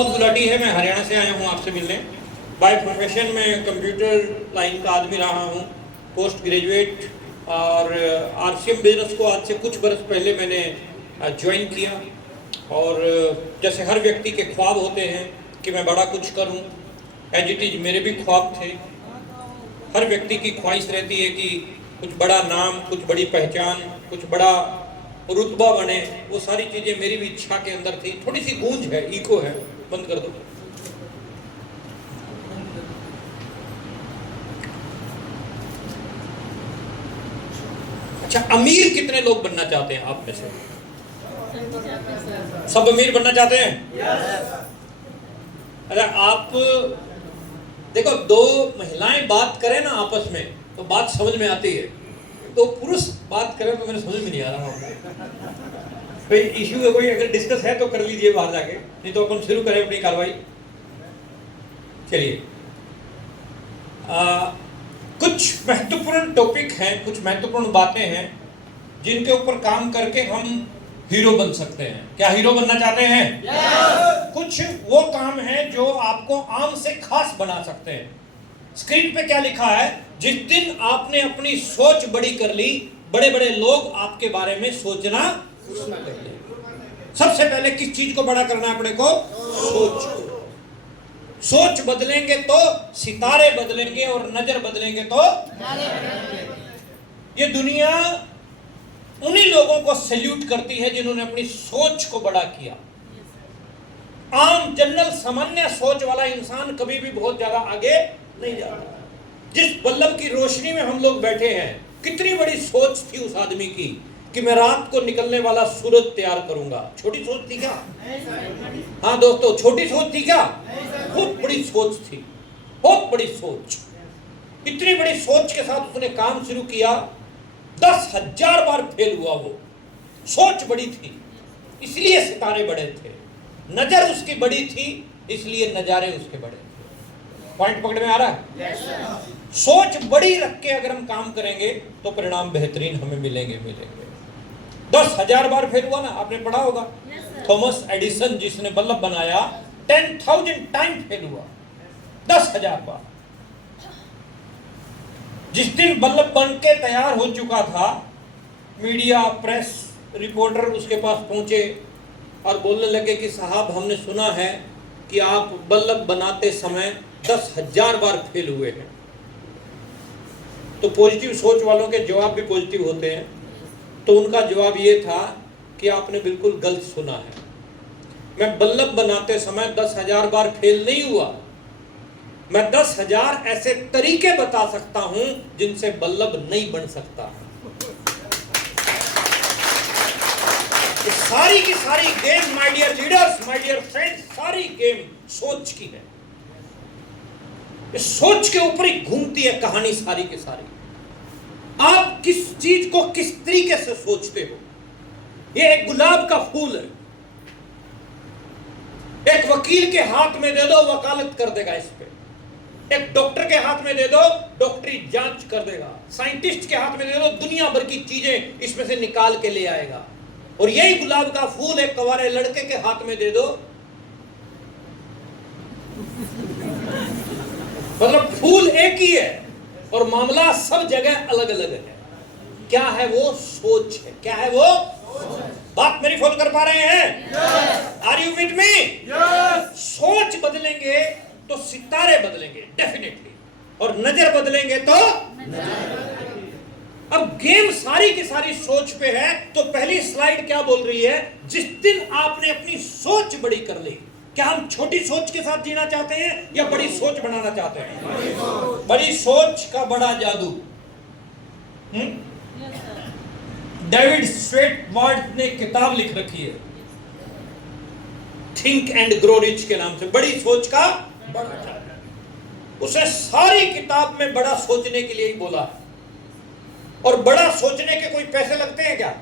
प्रमोद गुलाटी है, मैं हरियाणा से आया हूँ आपसे मिलने। बाय प्रोफेशन मैं कंप्यूटर लाइन का आदमी रहा हूँ, पोस्ट ग्रेजुएट, और आरसीएम बिजनेस को आज से कुछ बरस पहले मैंने ज्वाइन किया। और जैसे हर व्यक्ति के ख्वाब होते हैं कि मैं बड़ा कुछ करूँ, एज इट इज मेरे भी ख्वाब थे। हर व्यक्ति की ख्वाहिश रहती है कि कुछ बड़ा नाम, कुछ बड़ी पहचान, कुछ बड़ा रुतबा बने। वो सारी चीजें मेरी भी इच्छा के अंदर थी। थोड़ी सी गूंज है, इको है, बंद कर दो। अच्छा, अमीर कितने लोग बनना चाहते हैं आप में से? सब अमीर बनना चाहते हैं? अगर आप देखो, दो महिलाएं बात करें ना आपस में तो बात समझ में आती है, तो पुरुष बात करें तो मेरे समझ में नहीं आ रहा। कोई इश्यू है, कोई अगर डिस्कस है तो कर लीजिए बाहर जाके, नहीं तो अपन शुरू करें अपनी कार्रवाई। चलिए, कुछ महत्वपूर्ण टॉपिक हैं, कुछ महत्वपूर्ण बातें हैं जिनके ऊपर काम करके हम हीरो बन सकते हैं। क्या हीरो बनना चाहते हैं? कुछ वो काम है जो आपको आम से खास बना सकते हैं। स्क्रीन पे क्या लिखा है? जिस दिन आपने अपनी सोच बड़ी कर ली, बड़े बड़े लोग आपके बारे में सोचना शुरू कर देंगे। सबसे पहले किस चीज को बड़ा करना है अपने को? सोच को। सोच बदलेंगे तो सितारे बदलेंगे, और नजर बदलेंगे तो ये दुनिया उन्हीं लोगों को सैल्यूट करती है जिन्होंने अपनी सोच को बड़ा किया। आम जनरल सामान्य सोच वाला इंसान कभी भी बहुत ज्यादा आगे नहीं जाता। जिस बल्लभ की रोशनी में हम लोग बैठे हैं, कितनी बड़ी सोच थी उस आदमी की कि मैं रात को निकलने वाला सूरज तैयार करूंगा। छोटी सोच थी क्या? हाँ दोस्तों, छोटी सोच थी क्या? बहुत बड़ी सोच थी, बहुत बड़ी सोच। इतनी बड़ी सोच के साथ उसने काम शुरू किया। 10,000 बार फेल हुआ वो। सोच बड़ी थी इसलिए सितारे बड़े थे, नजर उसकी बड़ी थी इसलिए नजारे उसके बड़े थे। पॉइंट पकड़ में आ रहा है? सोच बड़ी रख के अगर हम काम करेंगे तो परिणाम बेहतरीन हमें मिलेंगे। 10,000 बार फेल हुआ ना, आपने पढ़ा होगा। थॉमस एडिसन जिसने बल्ब बनाया, 10,000 टाइम फेल हुआ, 10,000 बार। जिस दिन बल्ब बन के तैयार हो चुका था, मीडिया, प्रेस रिपोर्टर उसके पास पहुंचे और बोलने लगे कि साहब, हमने सुना है कि आप बल्ब बनाते समय 10,000 बार फेल हुए हैं। तो पॉजिटिव सोच वालों के जवाब भी पॉजिटिव होते हैं। तो उनका जवाब ये था कि आपने बिल्कुल गलत सुना है। मैं बल्ब बनाते समय 10,000 बार फेल नहीं हुआ। मैं 10,000 ऐसे तरीके बता सकता हूं जिनसे बल्ब नहीं बन सकता। तो सारी की सारी game, my dear leaders, my dear friends, सारी गेम सोच की है। इस सोच के ऊपर ही घूमती है कहानी सारी की सारी। आप किस चीज को किस तरीके से सोचते हो। ये एक गुलाब का फूल है, एक वकील के हाथ में दे दो, वकालत कर देगा इस पे। एक डॉक्टर के हाथ में दे दो, डॉक्टरी जांच कर देगा। साइंटिस्ट के हाथ में दे दो, दुनिया भर की चीजें इसमें से निकाल के ले आएगा। और यही गुलाब का फूल एक कवारे लड़के के हाथ में दे दो, मतलब फूल एक ही है और मामला सब जगह अलग अलग है। क्या है वो? सोच है। क्या है वो? बात मेरी फॉलो कर पा रहे हैं? Are you with me? सोच बदलेंगे तो सितारे बदलेंगे डेफिनेटली, और नजर बदलेंगे तो अब गेम सारी की सारी सोच पे है। तो पहली स्लाइड क्या बोल रही है? जिस दिन आपने अपनी सोच बड़ी कर ली। क्या हम छोटी सोच के साथ जीना चाहते हैं या बड़ी सोच बनाना चाहते हैं? बड़ी सोच का बड़ा जादू। डेविड स्वेटवार्ड ने किताब लिख रखी है, थिंक एंड ग्रो रिच के नाम से, बड़ी सोच का बड़ा जादू। उसे सारी किताब में बड़ा सोचने के लिए ही बोला है। और बड़ा सोचने के कोई पैसे लगते हैं क्या?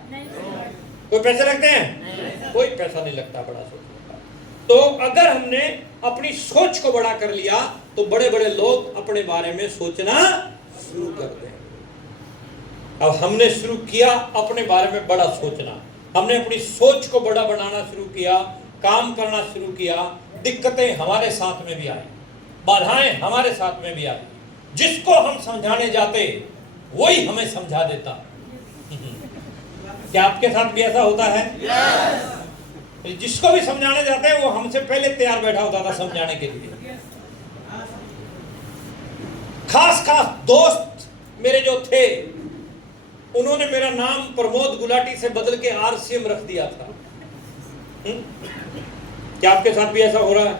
कोई पैसे लगते हैं? कोई पैसा नहीं लगता बड़ा सोचने का। तो अगर हमने अपनी सोच को बड़ा कर लिया तो बड़े बड़े लोग अपने बारे में सोचना शुरू कर देंगे। अब हमने शुरू किया अपने बारे में बड़ा सोचना, हमने अपनी सोच को बड़ा बनाना शुरू किया, काम करना शुरू किया, दिक्कतें हमारे साथ में भी आई, बाधाएं हमारे साथ में भी आई। जिसको हम समझाने जाते वही हमें समझा देता। क्या आपके साथ भी ऐसा होता है? जिसको भी समझाने जाते हैं वो हमसे पहले तैयार बैठा होता था समझाने के लिए। खास खास दोस्त मेरे जो थे, उन्होंने मेरा नाम प्रमोद गुलाटी से बदल के आरसीएम रख दिया था। क्या आपके साथ भी ऐसा हो रहा है?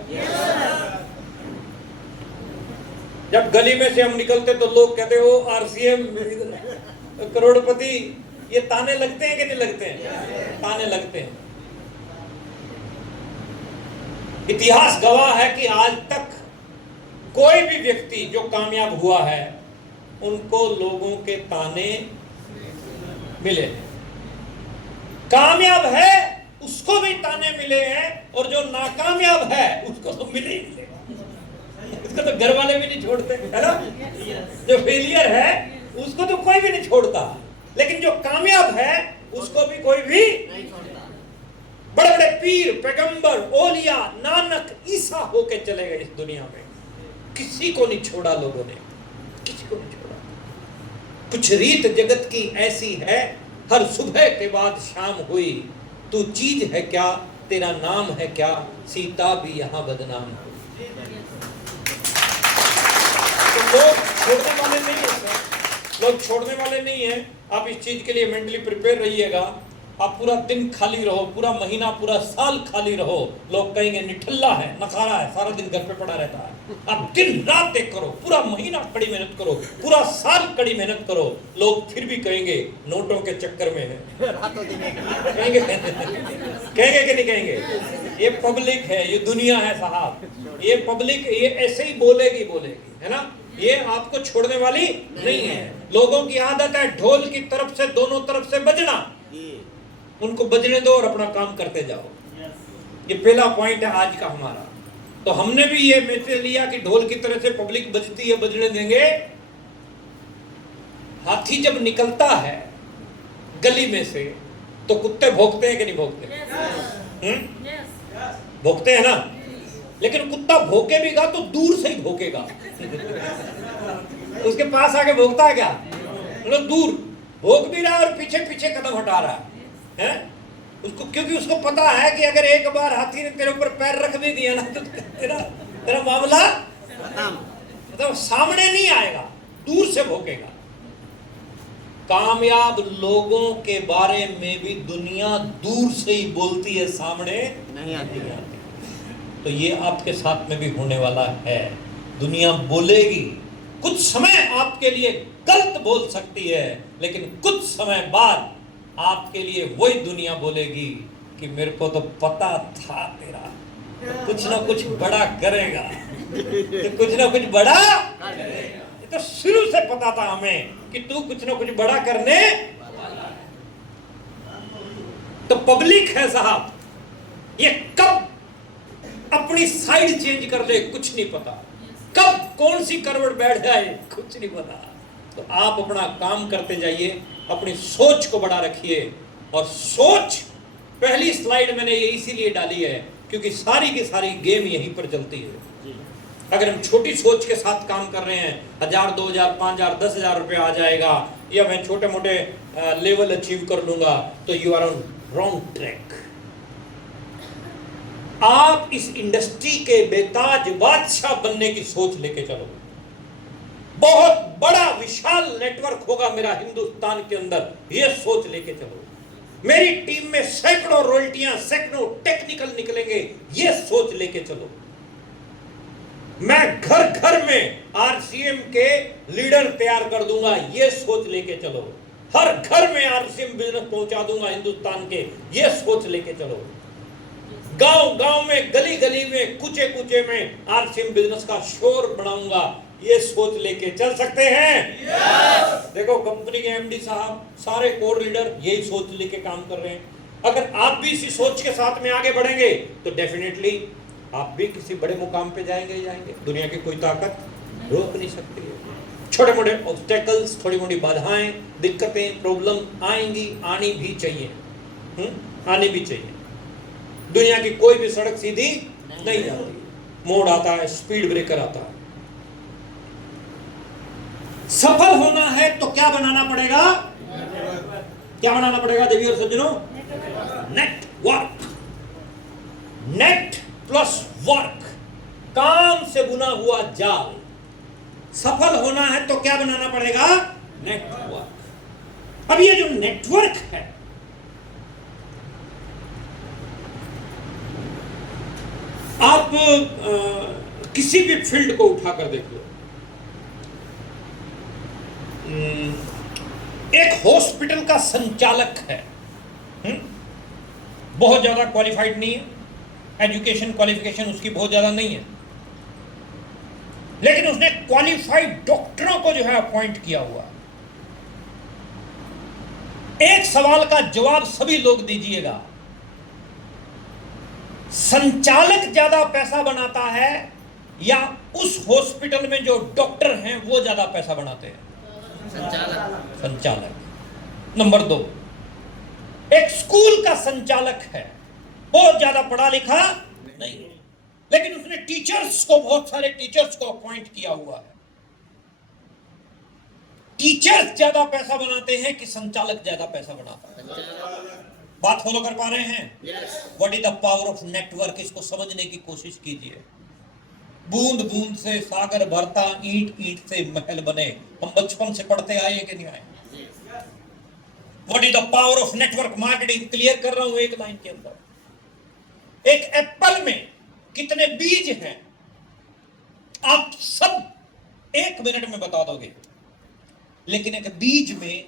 जब गली में से हम निकलते तो लोग कहते हो आरसीएम, करोड़पति, ये ताने लगते हैं कि नहीं लगते हैं? ताने लगते हैं। इतिहास गवाह है कि आज तक कोई भी व्यक्ति जो कामयाब हुआ है उनको लोगों के ताने मिले। कामयाब है उसको भी ताने मिले हैं, और जो नाकामयाब है उसको तो मिले ही मिले। उसको तो घर वाले भी नहीं छोड़ते, है ना? जो फेलियर है उसको तो कोई भी नहीं छोड़ता, लेकिन जो कामयाब है उसको भी कोई भी नहीं छोड़ता। बड़े बड़े पीर, पैगंबर, ओलिया, नानक, ईसा होके चले गए इस दुनिया में, किसी को नहीं छोड़ा लोगों ने, किसी को नहीं छोड़ा। कुछ रीत जगत की ऐसी है, हर सुबह के बाद शाम हुई, तू चीज है क्या, तेरा नाम है क्या, सीता भी यहाँ बदनाम हुई। तो लोग छोड़ने वाले नहीं है सर, लोग छोड़ने वाले नहीं है। आप इस चीज के लिए मेंटली प्रिपेयर रहिएगा। आप पूरा दिन खाली रहो, पूरा महीना, पूरा साल खाली रहो, लोग कहेंगे निठल्ला है, नखारा है, सारा दिन घर पे पड़ा रहता है। आप दिन रात एक करो, पूरा महीना कड़ी मेहनत करो, पूरा साल कड़ी मेहनत करो, लोग फिर भी कहेंगे नोटों के चक्कर में है। कहेंगे कहेंगे कि नहीं कहेंगे? ये पब्लिक है, ये दुनिया है साहब, ये पब्लिक ये ऐसे ही बोलेगी, है ना? ये आपको छोड़ने वाली नहीं है। लोगों की आदत है ढोल की तरफ से, दोनों तरफ से बजना, उनको बजने दो और अपना काम करते जाओ। ये पहला पॉइंट है आज का हमारा। तो हमने भी ये मैसेज लिया कि ढोल की तरह से पब्लिक बजती है, बजने देंगे। हाथी जब निकलता है गली में से तो कुत्ते भौंकते हैं कि नहीं भौंकते? भौंकते हैं ना? लेकिन कुत्ता भौंकेगा तो दूर से ही भौंकेगा। उसके पास आके भौंकता है क्या? मतलब दूर भौंक भी रहा है और पीछे पीछे कदम हटा रहा है उसको, क्योंकि उसको पता है कि अगर एक बार हाथी ने तेरे ऊपर पैर रख भी दिया ना तो तेरा मामला मतलब सामने नहीं आएगा, दूर से भौंकेगा। कामयाब लोगों के बारे में भी दुनिया दूर से ही बोलती है, सामने नहीं आती। तो ये आपके साथ में भी होने वाला है। दुनिया बोलेगी, कुछ समय आपके लिए गलत बोल सकती है, लेकिन कुछ समय बाद आपके लिए वही दुनिया बोलेगी कि मेरे को तो पता था तेरा कुछ ना कुछ बड़ा करेगा, तो कुछ ना कुछ बड़ा करेगा। तो शुरू से पता था हमें कि तू कुछ ना कुछ बड़ा करने। तो पब्लिक है साहब, ये कब अपनी साइड चेंज कर ले कुछ नहीं पता, कब कौन सी करवट बैठ जाए कुछ नहीं पता। तो आप अपना काम करते जाइए, अपनी सोच को बड़ा रखिए। और सोच, पहली स्लाइड मैंने ये इसीलिए डाली है क्योंकि सारी की सारी गेम यहीं पर चलती है। अगर हम छोटी सोच के साथ काम कर रहे हैं, 1000, 2000, 5000, 10,000 रुपये आ जाएगा, या मैं छोटे मोटे लेवल अचीव कर लूंगा, तो you are on wrong track. आप इस इंडस्ट्री के बेताज बादशाह बनने की सोच लेके चलो। बहुत बड़ा विशाल नेटवर्क होगा मेरा हिंदुस्तान के अंदर, यह सोच लेके चलो। मेरी टीम में सैकड़ों रॉयल्टियां, सैकड़ों टेक्निकल निकलेंगे, यह सोच लेके चलो। मैं घर घर में आरसीएम के लीडर तैयार कर दूंगा, यह सोच लेके चलो। हर घर में आरसीएम बिजनेस पहुंचा दूंगा हिंदुस्तान के, यह सोच लेके चलो। गांव गांव में, गली गली में, कुचे कुचे में आरसीएम बिजनेस का शोर बनाऊंगा, ये सोच लेके चल सकते हैं। देखो कंपनी के एमडी साहब, सारे कोर लीडर यही सोच लेके काम कर रहे हैं। अगर आप भी इसी सोच के साथ में आगे बढ़ेंगे तो डेफिनेटली आप भी किसी बड़े मुकाम पे जाएंगे ही जाएंगे। दुनिया की कोई ताकत रोक नहीं सकती है। छोटे मोटे ऑब्स्टेकल्स, थोड़ी मोटी बाधाएं, दिक्कतें, प्रॉब्लम आएंगी, आनी भी चाहिए, आनी भी चाहिए। दुनिया की कोई भी सड़क सीधी नहीं जाती, मोड़ आता है, स्पीड ब्रेकर आता है। सफल होना है तो क्या बनाना पड़ेगा? क्या बनाना पड़ेगा देवी और सज्जनों? नेटवर्क। नेट प्लस वर्क, काम से बुना हुआ जाल। सफल होना है तो क्या बनाना पड़ेगा? नेटवर्क। अब ये जो नेटवर्क है, आप किसी भी फील्ड को उठाकर देख लो। एक हॉस्पिटल का संचालक है, बहुत ज्यादा क्वालिफाइड नहीं है, एजुकेशन क्वालिफिकेशन उसकी बहुत ज्यादा नहीं है, लेकिन उसने क्वालिफाइड डॉक्टरों को जो है अपॉइंट किया हुआ। एक सवाल का जवाब सभी लोग दीजिएगा, संचालक ज्यादा पैसा बनाता है या उस हॉस्पिटल में जो डॉक्टर हैं वो ज्यादा पैसा बनाते हैं? संचालक। संचालक। नंबर 2, एक स्कूल का संचालक है, बहुत ज्यादा पढ़ा लिखा नहीं, लेकिन उसने टीचर्स को, बहुत सारे टीचर्स को अपॉइंट किया हुआ है। टीचर्स ज्यादा पैसा बनाते हैं कि संचालक ज्यादा पैसा बनाता है? बात फॉलो कर पा रहे हैं? What is the power of network? इसको समझने की कोशिश कीजिए। बूंद बूंद से सागर भरता, ईंट ईंट से महल बने। हम बचपन से पढ़ते आए कि नहीं आए? What is the power of network marketing? Clear कर रहा हूं एक लाइन के अंदर। एक एप्पल में कितने बीज हैं आप सब 1 मिनट में बता दोगे, लेकिन एक बीज में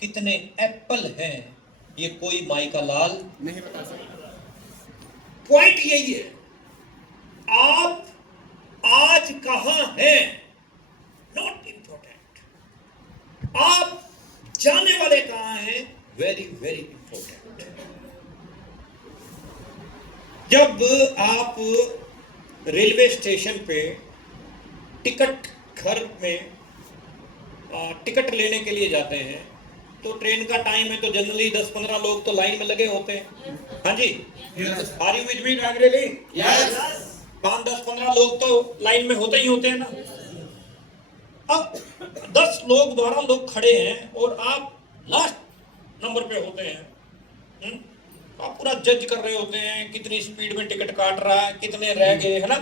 कितने एप्पल हैं ये कोई माई का लाल नहीं बता सकता। पॉइंट यही है, आप आज कहां हैं नॉट इंपॉर्टेंट, आप जाने वाले कहां हैं वेरी वेरी इंपॉर्टेंट। जब आप रेलवे स्टेशन पे टिकट घर में टिकट लेने के लिए जाते हैं तो ट्रेन का टाइम है तो जनरली 10-15 लोग तो लाइन में लगे होते हैं। हाँ जी, are you with me? Yes. 5-10-15 लोग तो लाइन में होते ही होते हैं ना। अब 10 लोग 12 लोग खड़े हैं और आप लास्ट नंबर पे होते हैं, आप पूरा जज कर रहे होते हैं कितनी स्पीड में टिकट काट रहा है, कितने रह गए, है ना।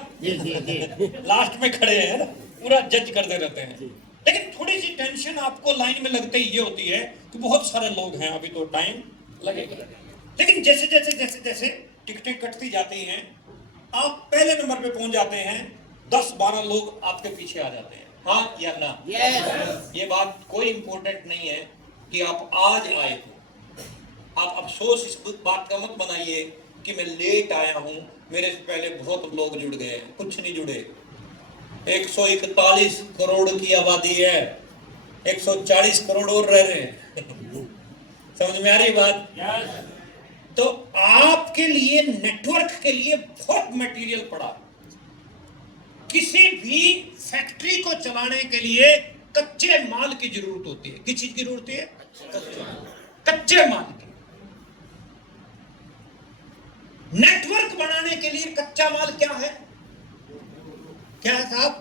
लास्ट में खड़े हैं ना, पूरा जज करते रहते हैं। लेकिन थोड़ी सी टेंशन आपको लाइन में लगते ही ये होती है कि बहुत सारे लोग हैं, अभी तो टाइम लगेगा। लेकिन जैसे जैसे जैसे जैसे टिकटें कटती जाती हैं, आप पहले नंबर पे पहुंच जाते हैं, 10-12 लोग आपके पीछे आ जाते हैं। हाँ या ना? yes. ये बात कोई इंपॉर्टेंट नहीं है कि आप आज आए हो। आप अफसोस इस बात का मत बनाइए कि मैं लेट आया हूं, मेरे से पहले बहुत लोग जुड़ गए। कुछ नहीं जुड़े। 141 करोड़ की आबादी है, 140 करोड़ और रह रहे हैं। समझ में आ रही बात? तो आपके लिए नेटवर्क के लिए बहुत मटेरियल पड़ा। किसी भी फैक्ट्री को चलाने के लिए कच्चे माल की जरूरत होती है। किस चीज की जरूरत है? कच्चे माल की। नेटवर्क बनाने के लिए कच्चा माल क्या है? क्या है साहब?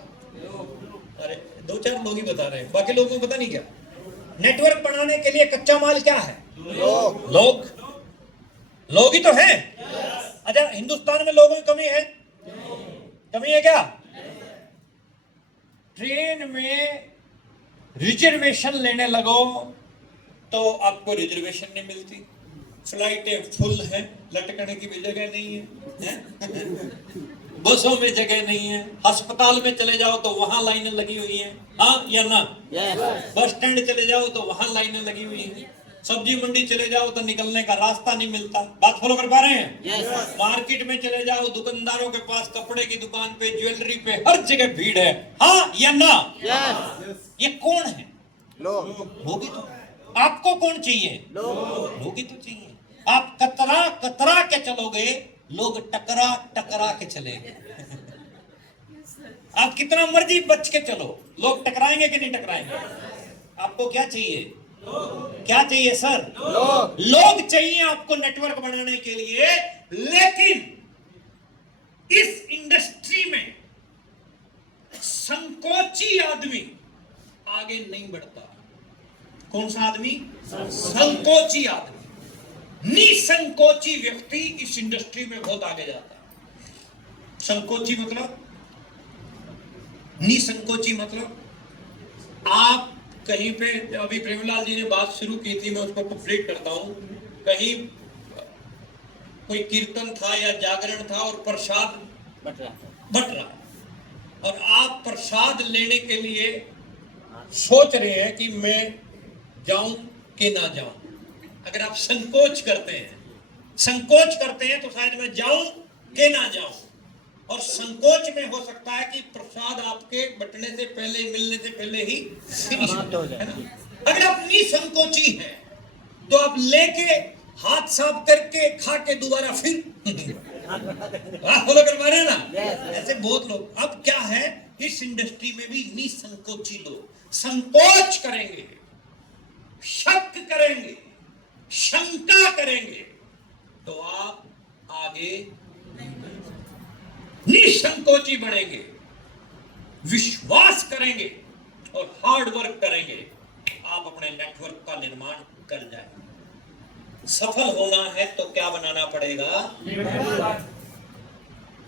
अरे 2-4 लोग ही बता रहे हैं, बाकी लोगों को पता नहीं क्या। नेटवर्क बनाने के लिए कच्चा माल क्या है? लोग। लोग ही तो है। अच्छा, हिंदुस्तान में लोगों की कमी है? कमी है क्या? ट्रेन में रिजर्वेशन लेने लगो तो आपको रिजर्वेशन नहीं मिलती। फ्लाइटें फुल हैं, लटकने की भी जगह नहीं है, बसों में जगह नहीं है, अस्पताल में चले जाओ तो वहां लाइनें लगी हुई हैं। हाँ या ना? बस स्टैंड चले जाओ तो वहां लाइनें लगी हुई हैं। सब्जी मंडी चले जाओ तो निकलने का रास्ता नहीं मिलता। बात फॉलो कर पा रहे हैं? मार्केट में चले जाओ, दुकानदारों के पास, कपड़े की दुकान पे, ज्वेलरी पे, हर जगह भीड़ है। हाँ या ना? ये कौन है? लोग ही तो। आपको कौन चाहिए? लोग ही तो चाहिए। आप कतरा कतरा के चलोगे, लोग टकरा टकरा के चलेंगे। आप कितना मर्जी बच के चलो, लोग टकराएंगे कि नहीं टकराएंगे? आपको क्या चाहिए? क्या चाहिए सर? लोग चाहिए आपको नेटवर्क बनाने के लिए। लेकिन इस इंडस्ट्री में संकोची आदमी आगे नहीं बढ़ता। कौन सा आदमी? संकोची आदमी। निसंकोची व्यक्ति इस इंडस्ट्री में बहुत आगे जाता है। संकोची मतलब, निसंकोची मतलब आप कहीं पे, अभी प्रेमलाल जी ने बात शुरू की थी, मैं उसको कंप्लीट करता हूं। कहीं कोई कीर्तन था या जागरण था और प्रसाद बट रहा और आप प्रसाद लेने के लिए सोच रहे हैं कि मैं जाऊं कि ना जाऊं। अगर आप संकोच करते हैं तो शायद मैं जाऊं कि ना जाऊं। और संकोच में हो सकता है कि प्रसाद आपके बटने से पहले, मिलने से पहले ही फिनिश हो जाए, है ना। अगर आप निसंकोची हैं तो आप लेके हाथ साफ करके खा के दोबारा फिर फॉलो कर पा रहे हैं ना। ऐसे बहुत लोग। अब क्या है, इस इंडस्ट्री में भी निसंकोची लोग संकोच करेंगे, शक करेंगे, शंका करेंगे, तो आप आगे निसंकोची बढ़ेंगे, विश्वास करेंगे और हार्ड वर्क करेंगे, आप अपने नेटवर्क का निर्माण कर जाएंगे। सफल होना है तो क्या बनाना पड़ेगा?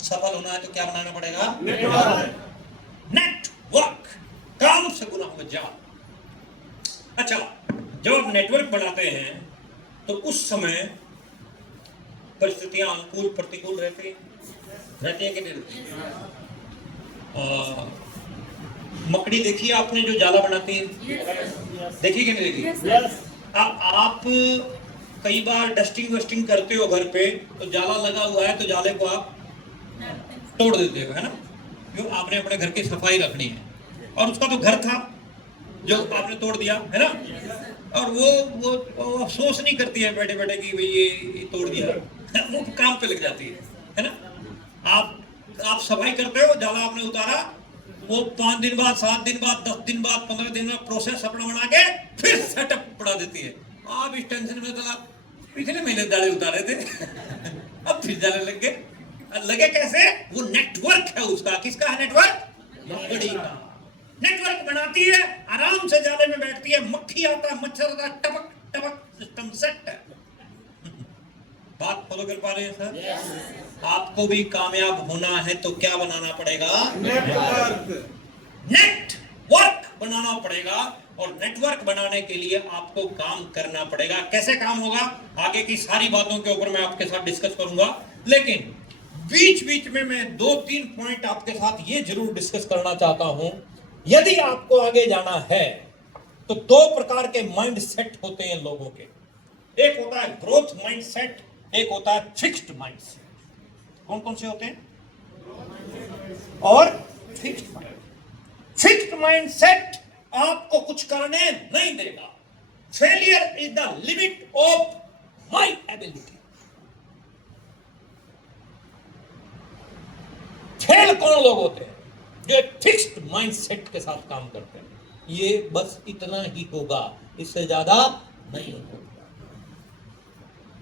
सफल होना है तो क्या बनाना पड़ेगा? नेटवर्क। काम से गुना हो जा। अच्छा, जब आप नेटवर्क बनाते हैं तो उस समय परिस्थितियां अनुकूल प्रतिकूल रहती है कि नहीं रहती? मकड़ी देखी आपने जो जाला बनाती है, देखी कि नहीं देखी? आप कई बार डस्टिंग वस्टिंग करते हो घर पे, तो जाला लगा हुआ है तो जाले को आप तोड़ देते हो, है ना। क्यों? आपने अपने घर की सफाई रखनी है और उसका तो घर था जो आपने तोड़ दिया, है ना। और वो अफसोस नहीं करती है बैठे बैठे कि भाई ये तोड़ दिया, वो काम पे लग जाती है ना। आप सफाई करते हो, जाला आपने उतारा, वो 5 दिन बाद, 7 दिन बाद, 10 दिन बाद, 15 दिन में प्रोसेस अपना बना के फिर सेटअप बढ़ा देती है। आप इस टेंशन में चला, पिछले महीने जाले उतारे थे अब फिर जाले लग गए। लगे कैसे? वो नेटवर्क है उसका। किसका है नेटवर्क? मकड़ी का। नेटवर्क बनाती है, आराम से जाले में बैठती है, मक्खी आता, मच्छर आता, टपक टपक, सिस्टम सेट है। बात फॉलो कर पा रहे हैं सर? आपको भी कामयाब होना है तो क्या बनाना पड़ेगा? नेटवर्क बनाना पड़ेगा। और नेटवर्क बनाने के लिए आपको काम करना पड़ेगा। कैसे काम होगा, आगे की सारी बातों के ऊपर मैं आपके साथ डिस्कस करूंगा, लेकिन बीच बीच में मैं 2-3 पॉइंट आपके साथ ये जरूर डिस्कस करना चाहता हूं। यदि आपको आगे जाना है तो 2 प्रकार के माइंड सेट होते हैं लोगों के। एक होता है ग्रोथ माइंड सेट, एक होता है फिक्स्ड माइंड सेट। कौन कौन से होते हैं? और fixed mind. Fixed mind set आपको कुछ करने नहीं देगा। Failure is the limit of my ability. Fail कौन लोग होते हैं? जो फिक्स्ड माइंड सेट के साथ काम करते हैं। ये बस इतना ही होगा, इससे ज्यादा नहीं होगा।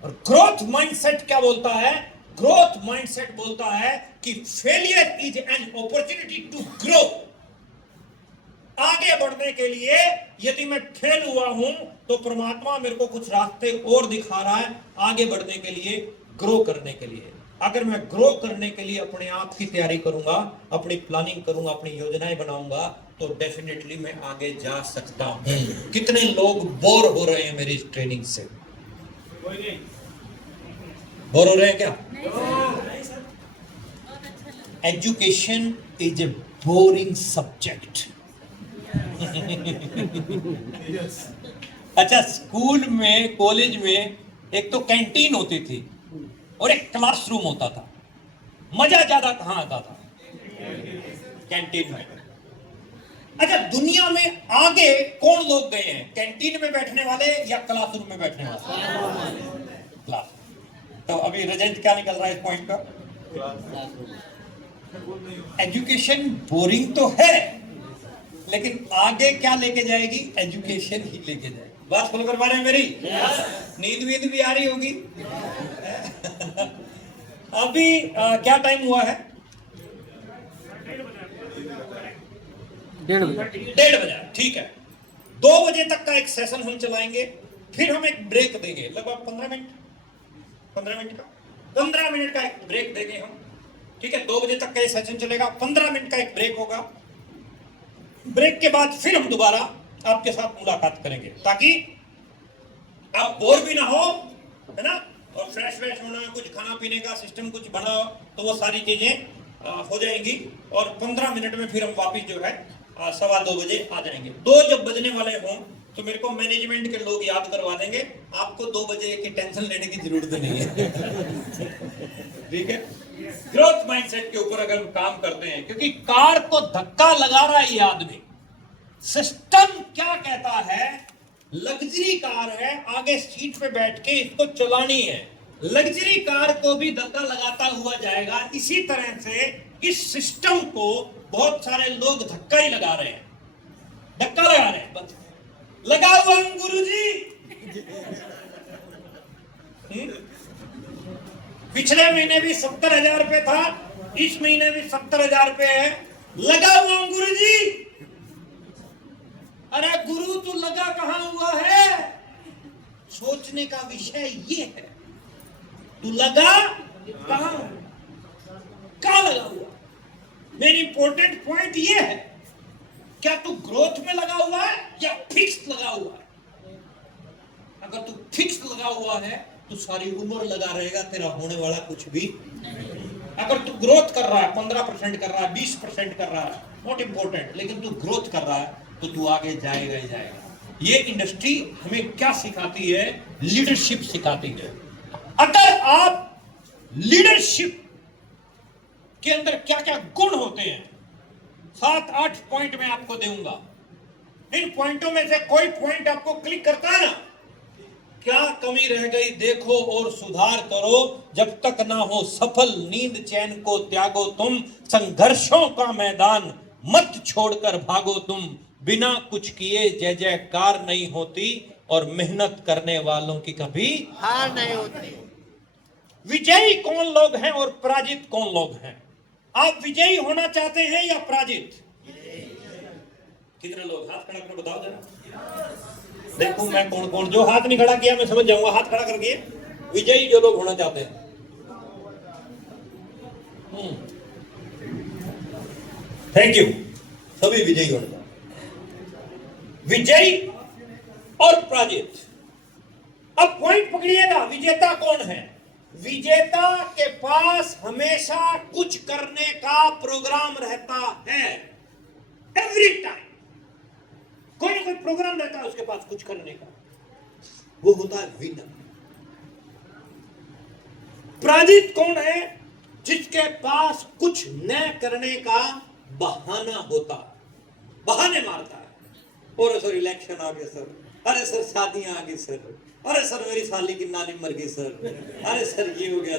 और ग्रोथ माइंडसेट क्या बोलता है? ग्रोथ माइंडसेट बोलता है कि failure is an opportunity to grow. आगे बढ़ने के लिए यदि मैं फेल हुआ हूं तो परमात्मा मेरे को कुछ रास्ते और दिखा रहा है आगे बढ़ने के लिए, ग्रो करने के लिए। अगर मैं ग्रो करने के लिए अपने आप की तैयारी करूंगा, अपनी प्लानिंग करूंगा, अपनी योजनाएं बनाऊंगा, तो डेफिनेटली मैं आगे जा सकता हूं। कितने लोग बोर हो रहे हैं मेरी ट्रेनिंग से? बोर हो रहे हैं क्या? Education is a boring subject. अच्छा, स्कूल में, कॉलेज में एक तो कैंटीन होती थी और एक क्लासरूम होता था। मजा ज्यादा कहां आता था? कैंटीन में। अच्छा, दुनिया में आगे कौन लोग गए हैं? कैंटीन में बैठने वाले या क्लासरूम में बैठने वाले? क्लास। तो अभी रिजल्ट क्या निकल रहा है इस पॉइंट का? एजुकेशन बोरिंग तो है, लेकिन आगे क्या लेके जाएगी? एजुकेशन ही लेके जाएगी। बात फॉलो कर पा रहे हैं मेरी? नींद वींद भी आ रही होगी। अभी क्या टाइम हुआ है? 1:30 बजे, ठीक है। 2 बजे तक का एक सेशन हम चलाएंगे, फिर हम एक ब्रेक देंगे लगभग 15 मिनट का 15 मिनट का एक ब्रेक देंगे हम, ठीक है। 2 बजे तक का ये सेशन चलेगा, 15 मिनट का एक ब्रेक होगा। ब्रेक के बाद फिर हम दोबारा आपके साथ मुलाकात करेंगे, ताकि आप बोर भी ना हो, है ना, और फ्रेश होना, कुछ खाना पीने का सिस्टम कुछ बना तो वो सारी चीजें हो जाएंगी। और 15 मिनट में फिर हम वापस जो है 2:15 बजे आ जाएंगे। 2 जब बजने वाले हों तो मेरे को मैनेजमेंट के लोग याद करवा देंगे, आपको 2 बजे की टेंशन लेने की जरूरत नहीं है। ठीक है, ग्रोथ माइंडसेट के ऊपर अगर हम काम करते हैं, क्योंकि कार को धक्का लगा रहा है ये आदमी, सिस्टम क्या कहता है, लग्जरी कार है, आगे सीट पे बैठ के इसको चलानी है, लग्जरी कार को भी धक्का लगाता हुआ जाएगा। इसी तरह से इस सिस्टम को बहुत सारे लोग धक्का ही लगा रहे हैं, धक्का लगा रहे हैं, बस लगा हुआ हूं गुरुजी। पिछले महीने भी 70,000 रुपए था, इस महीने भी 70,000 रुपए है, लगा हुआ हूं गुरुजी। अरे गुरु तू लगा कहां हुआ है, सोचने का विषय ये है, तू लगा कहां लगा हुआ। मेन इंपॉर्टेंट पॉइंट ये है, क्या तू ग्रोथ में लगा हुआ है या फिक्स लगा हुआ है। अगर तू फिक्स लगा हुआ है तो सारी उम्र लगा रहेगा, तेरा होने वाला कुछ भी। अगर तू ग्रोथ कर रहा है, 15% कर रहा है, 20% कर रहा है, नॉट इंपॉर्टेंट, लेकिन तू ग्रोथ कर रहा है तो तू आगे जाएगा ही जाएगा। ये इंडस्ट्री हमें क्या सिखाती है, लीडरशिप सिखाती है। अगर आप लीडरशिप के अंदर क्या क्या गुण होते हैं, 7-8 पॉइंट मैं आपको दूंगा। इन पॉइंटों में से कोई पॉइंट आपको क्लिक करता है ना, क्या कमी रह गई देखो और सुधार करो, जब तक ना हो सफल नींद चैन को त्यागो तुम, संघर्षों का मैदान मत छोड़कर भागो तुम, बिना कुछ किए जय जयकार नहीं होती, और मेहनत करने वालों की कभी हार नहीं होती। विजयी कौन लोग हैं और पराजित कौन लोग हैं। आप विजयी होना चाहते हैं या पराजित। कितने लोग हाथ खड़ा कर बताओ जरा, देखूं मैं कौन कौन। जो हाथ नहीं खड़ा किया मैं समझ जाऊंगा, हाथ खड़ा करके विजयी जो लोग होना चाहते हैं। थैंक यू, सभी विजयी होना चाहते हैं। विजयी और पराजित। अब पॉइंट पकड़िएगा, विजेता कौन है। विजेता के पास हमेशा कुछ करने का प्रोग्राम रहता है, एवरी टाइम कोई ना कोई प्रोग्राम रहता है उसके पास कुछ करने का, वो होता है विनर। पराजित कौन है, जिसके पास कुछ न करने का बहाना होता, बहाने मारता है। और सर इलेक्शन आ गया सर, अरे सर शादियां आ गई सर, अरे सर मेरी साली की नानी मर गई सर, अरे सर ये हो गया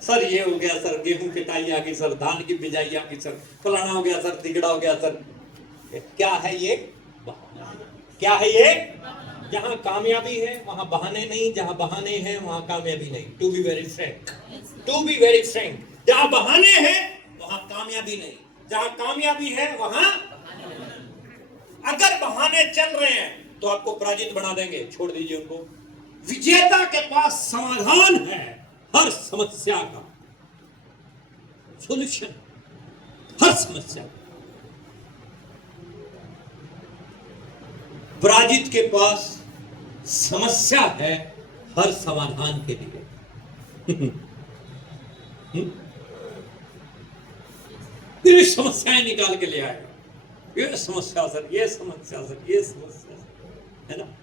सर ये हो गया सर, गेहूं कटाई आ गई सर, धान की बिजाई आ गई सर, फलाना हो गया सर, तिगड़ा हो गया सर। क्या है ये, क्या है ये। जहां कामयाबी है वहां बहाने नहीं, जहां बहाने हैं वहां कामयाबी नहीं। To be very frank, to be very frank, जहां बहाने हैं वहां कामयाबी नहीं, जहां कामयाबी है वहां। अगर बहाने चल रहे हैं तो आपको पराजित बना देंगे, छोड़ दीजिए उनको। विजेता के पास समाधान है, हर समस्या का सॉल्यूशन, हर समस्या का। पराजित के पास समस्या है हर समाधान के लिए। फिर समस्याएं निकाल के ले आएगा, ये समस्या सर, ये समस्या सर, ये समस्या सर, है ना।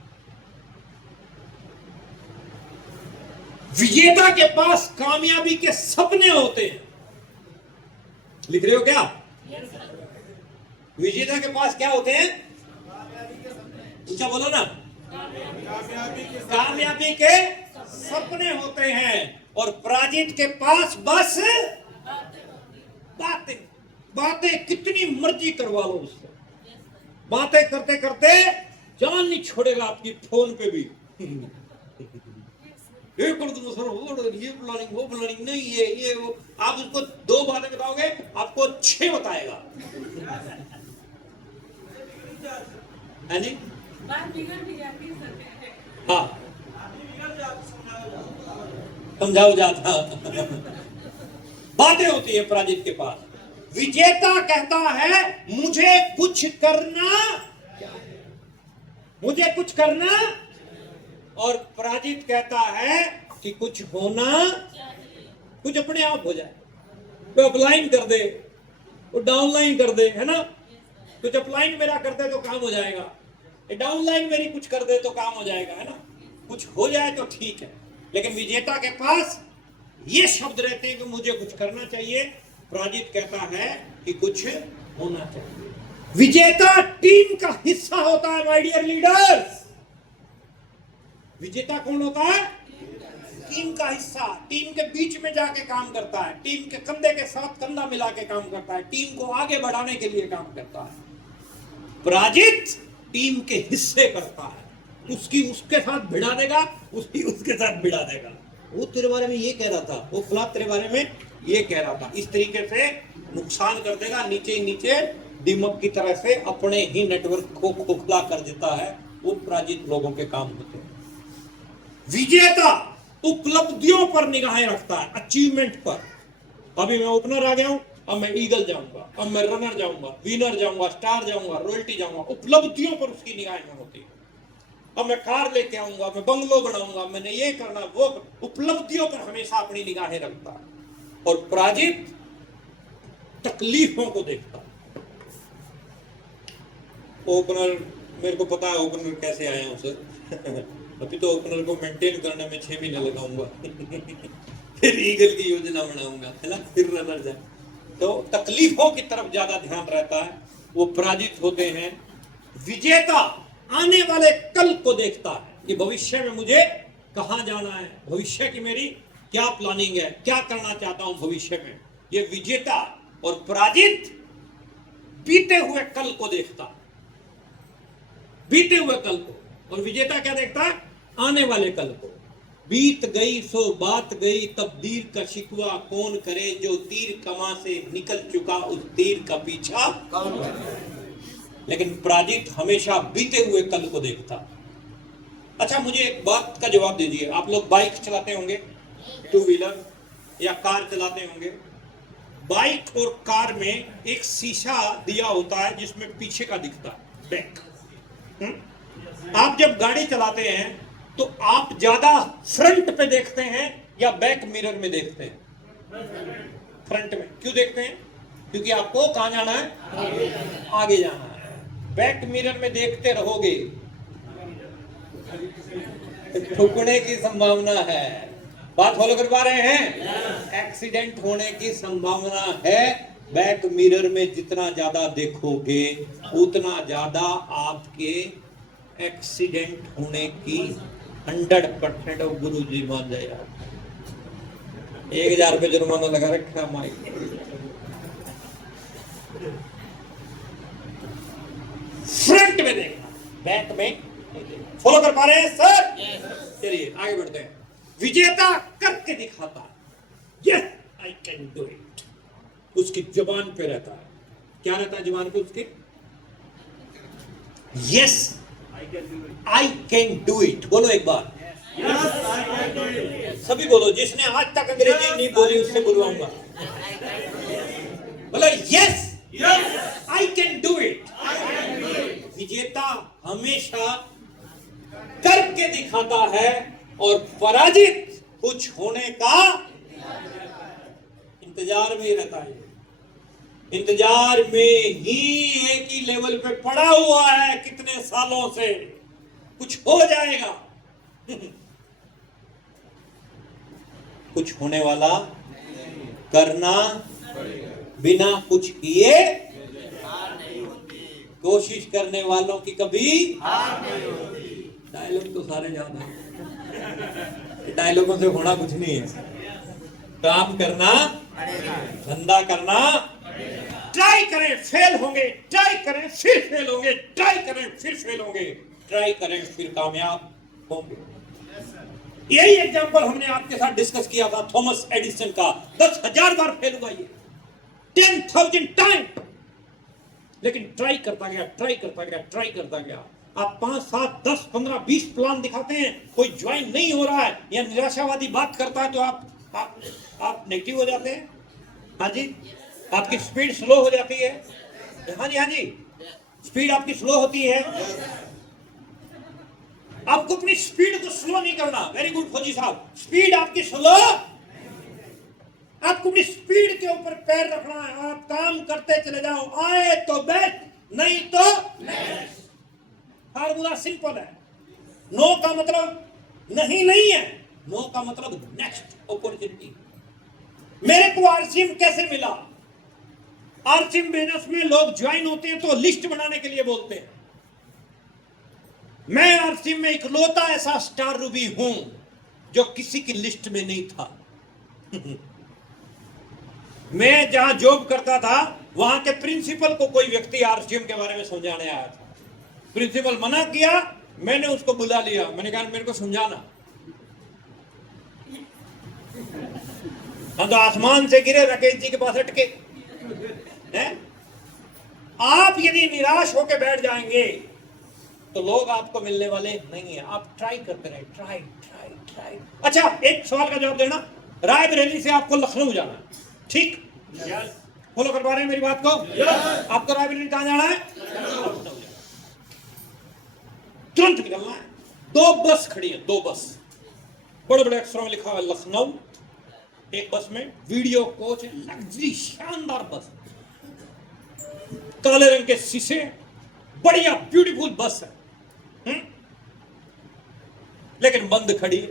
विजेता के पास कामयाबी के सपने होते हैं। लिख रहे हो क्या। विजेता के पास क्या होते हैं, ऊंचा बोलो ना। कामयाबी के सपने होते हैं, और पराजित के पास बस बातें। बातें कितनी मर्जी करवा लो उससे, बातें करते करते जान नहीं छोड़ेगा आपकी। फोन पे भी ये कर दूंगा सर, वो ये प्लानिंग वो प्लानिंग नहीं, ये वो। आप उसको 2 बातें बताओगे, आपको 6 बताएगा। है जी, बात बिगड़ भी जाती है सर। हाँ समझाओ जाता बातें होती है पराजित के पास। विजेता कहता है मुझे कुछ करना, मुझे कुछ करना, और पराजित कहता है कि कुछ होना, कुछ अपने आप हो जाए। वो अपलाइन कर दे, वो डाउनलाइन कर दे, है ना, कुछ अपलाइन मेरा कर दे तो काम हो जाएगा, डाउनलाइन मेरी कुछ कर दे तो काम हो जाएगा, है ना, कुछ हो जाए तो ठीक है। लेकिन विजेता के पास ये शब्द रहते हैं कि मुझे कुछ करना चाहिए, पराजित कहता है कि कुछ होना चाहिए। विजेता टीम का हिस्सा होता है माय डियर लीडर्स। विजेता कौन होता है? टीम का हिस्सा, टीम के बीच में जाके काम करता है, टीम के कंधे के साथ कंधा मिला के काम करता है, टीम को आगे बढ़ाने के लिए काम करता है। पराजित टीम के हिस्से करता है, उसकी उसके साथ भिड़ा देगा, उसकी उसके साथ भिड़ा देगा। वो तेरे बारे में ये कह रहा था, वो फलां तेरे बारे में ये कह रहा था, इस तरीके से नुकसान कर देगा, नीचे ही नीचे दीमक की तरह से अपने ही नेटवर्क को खोखला कर देता है। वो पराजित लोगों के काम होते हैं। विजेता उपलब्धियों पर निगाहें रखता है, अचीवमेंट पर। अभी मैं ओपनर आ गया हूं, अब मैं ईगल जाऊंगा, अब मैं रनर जाऊंगा, विनर जाऊंगा, स्टार जाऊंगा, रॉयल्टी जाऊंगा। उपलब्धियों पर उसकी निगाहें होती है। अब मैं कार लेके आऊंगा, मैं बंगलो बनाऊंगा, मैंने ये करना, वो, उपलब्धियों पर हमेशा अपनी निगाहें रखता है। और पराजित तकलीफों को देखता है। ओपनर, मेरे को पता है ओपनर कैसे आया हूं सर अभी तो ओपनर को मेंटेन करने में 6 महीने लगाऊंगा फिर ईगल की योजना बनाऊंगा, है ना, फिर रनर जाए। तो तकलीफों की तरफ ज्यादा ध्यान रहता है, वो पराजित होते हैं। विजेता आने वाले कल को देखता है कि भविष्य में मुझे कहां जाना है, भविष्य की मेरी क्या प्लानिंग है, क्या करना चाहता हूं भविष्य में। ये विजेता। और पराजित बीते हुए कल को देखता, बीते हुए कल को। और विजेता क्या देखता है? आने वाले कल को। बीत गई सो बात गई, तब्दील का शिकवा कौन करे, जो तीर कमा से निकल चुका उस तीर का पीछा कौन करे। लेकिन पराजित हमेशा बीते हुए कल को देखता। अच्छा, मुझे एक बात का जवाब दीजिए, आप लोग बाइक चलाते होंगे, टू व्हीलर या कार चलाते होंगे। बाइक और कार में एक शीशा दिया होता है जिसमें पीछे का दिखता है, बैक। आप जब गाड़ी चलाते हैं तो आप ज्यादा फ्रंट पे देखते हैं या बैक मिरर में देखते हैं? फ्रंट में। क्यों देखते हैं? क्योंकि आपको कहां जाना है? आगे जाना है। बैक मिरर में देखते रहोगे, ठुकने की संभावना है। बात फॉलो कर पा रहे हैं? एक्सीडेंट होने की संभावना है। बैक मिरर में जितना ज्यादा देखोगे उतना ज्यादा आपके एक्सीडेंट होने की 100% और गुरु जी मान जाए। 1000 रुपये जुर्माना लगा रखा माइक। फ्रंट में देखना, बैक में। फॉलो कर पा रहे हैं सर? चलिए आगे बढ़ते हैं। विजेता करके दिखाता है, yes I can do it. उसकी जुबान पे रहता है, क्या रहता है जुबान पे उसके? Yes I can do it. बोलो एक बार, सभी बोलो। जिसने आज तक अंग्रेजी नहीं बोली उससे बुलवाऊंगा। बोलो yes I can do it. विजेता हमेशा करके दिखाता है और पराजित कुछ होने का इंतजार में ही रहता है। इंतजार में ही एक ही लेवल पे पड़ा हुआ है कितने सालों से, कुछ हो जाएगा। कुछ होने वाला करना बिना कुछ किए कोशिश करने वालों की कभी हार नहीं होती। डायलॉग तो सारे याद है, डायलॉगों से होना कुछ नहीं है। काम करना, धंधा करना, ट्राई करें फेल होंगे, ट्राई करें फिर फेल होंगे, ट्राई करें फिर फेल होंगे, ट्राई करें फिर कामयाब होंगे। यही एग्जांपल हमने आपके साथ डिस्कस किया था थॉमस एडिसन का। 10,000 बार फेल हुआ ये, 10,000 टाइम, लेकिन ट्राई करता गया, ट्राई करता गया, ट्राई करता गया। आप 5, 7, 10, 15, 20 प्लान दिखाते हैं, कोई ज्वाइन नहीं हो रहा है या निराशावादी बात करता है, तो आप नेगेटिव हो जाते हैं। हाँ जी, आपकी स्पीड स्लो हो जाती है। हाँ जी, हाँ जी, स्पीड आपकी स्लो होती है। आपको अपनी स्पीड को स्लो नहीं करना। वेरी गुड फौजी साहब, स्पीड आपकी स्लो, आपको अपनी स्पीड के ऊपर पैर रखना है। आप काम करते चले जाओ, आए तो बेस्ट, नहीं तो नेक्स्ट। फार्मूला सिंपल है। नो का मतलब नहीं नहीं है, नो का मतलब नेक्स्ट अपॉर्चुनिटी। मेरे को आरसीएम कैसे मिला? आरसीएम बिजनेस में लोग ज्वाइन होते हैं तो लिस्ट बनाने के लिए बोलते हैं। मैं आरसीएम में इकलौता ऐसा स्टार रूबी हूं जो किसी की लिस्ट में नहीं था। मैं जहां जॉब करता था वहां के प्रिंसिपल को कोई व्यक्ति आरसीएम के बारे में समझाने आया था। प्रिंसिपल मना किया, मैंने उसको बुला लिया, मैंने कहा मेरे को समझाना। हम तो आसमान से गिरे राकेश जी के पास अटके हैं। आप यदि निराश होकर बैठ जाएंगे तो लोग आपको मिलने वाले नहीं है। आप ट्राई करते रहे, ट्राई ट्राई ट्राई। अच्छा, एक सवाल का जवाब देना। रायबरेली से आपको लखनऊ जाना है, ठीक? फॉलो कर पा रहे हैं मेरी बात को? आपको रायबरेली कहां जाना है? तुरंत निकलना है। 2 बस खड़ी है, 2 बस, बड़े बड़े अक्षरों में लिखा हुआ है लखनऊ। एक बस में वीडियो कोच है, लग्जरी शानदार बस, काले रंग के शीशे, बढ़िया ब्यूटीफुल बस है। लेकिन बंद खड़ी है,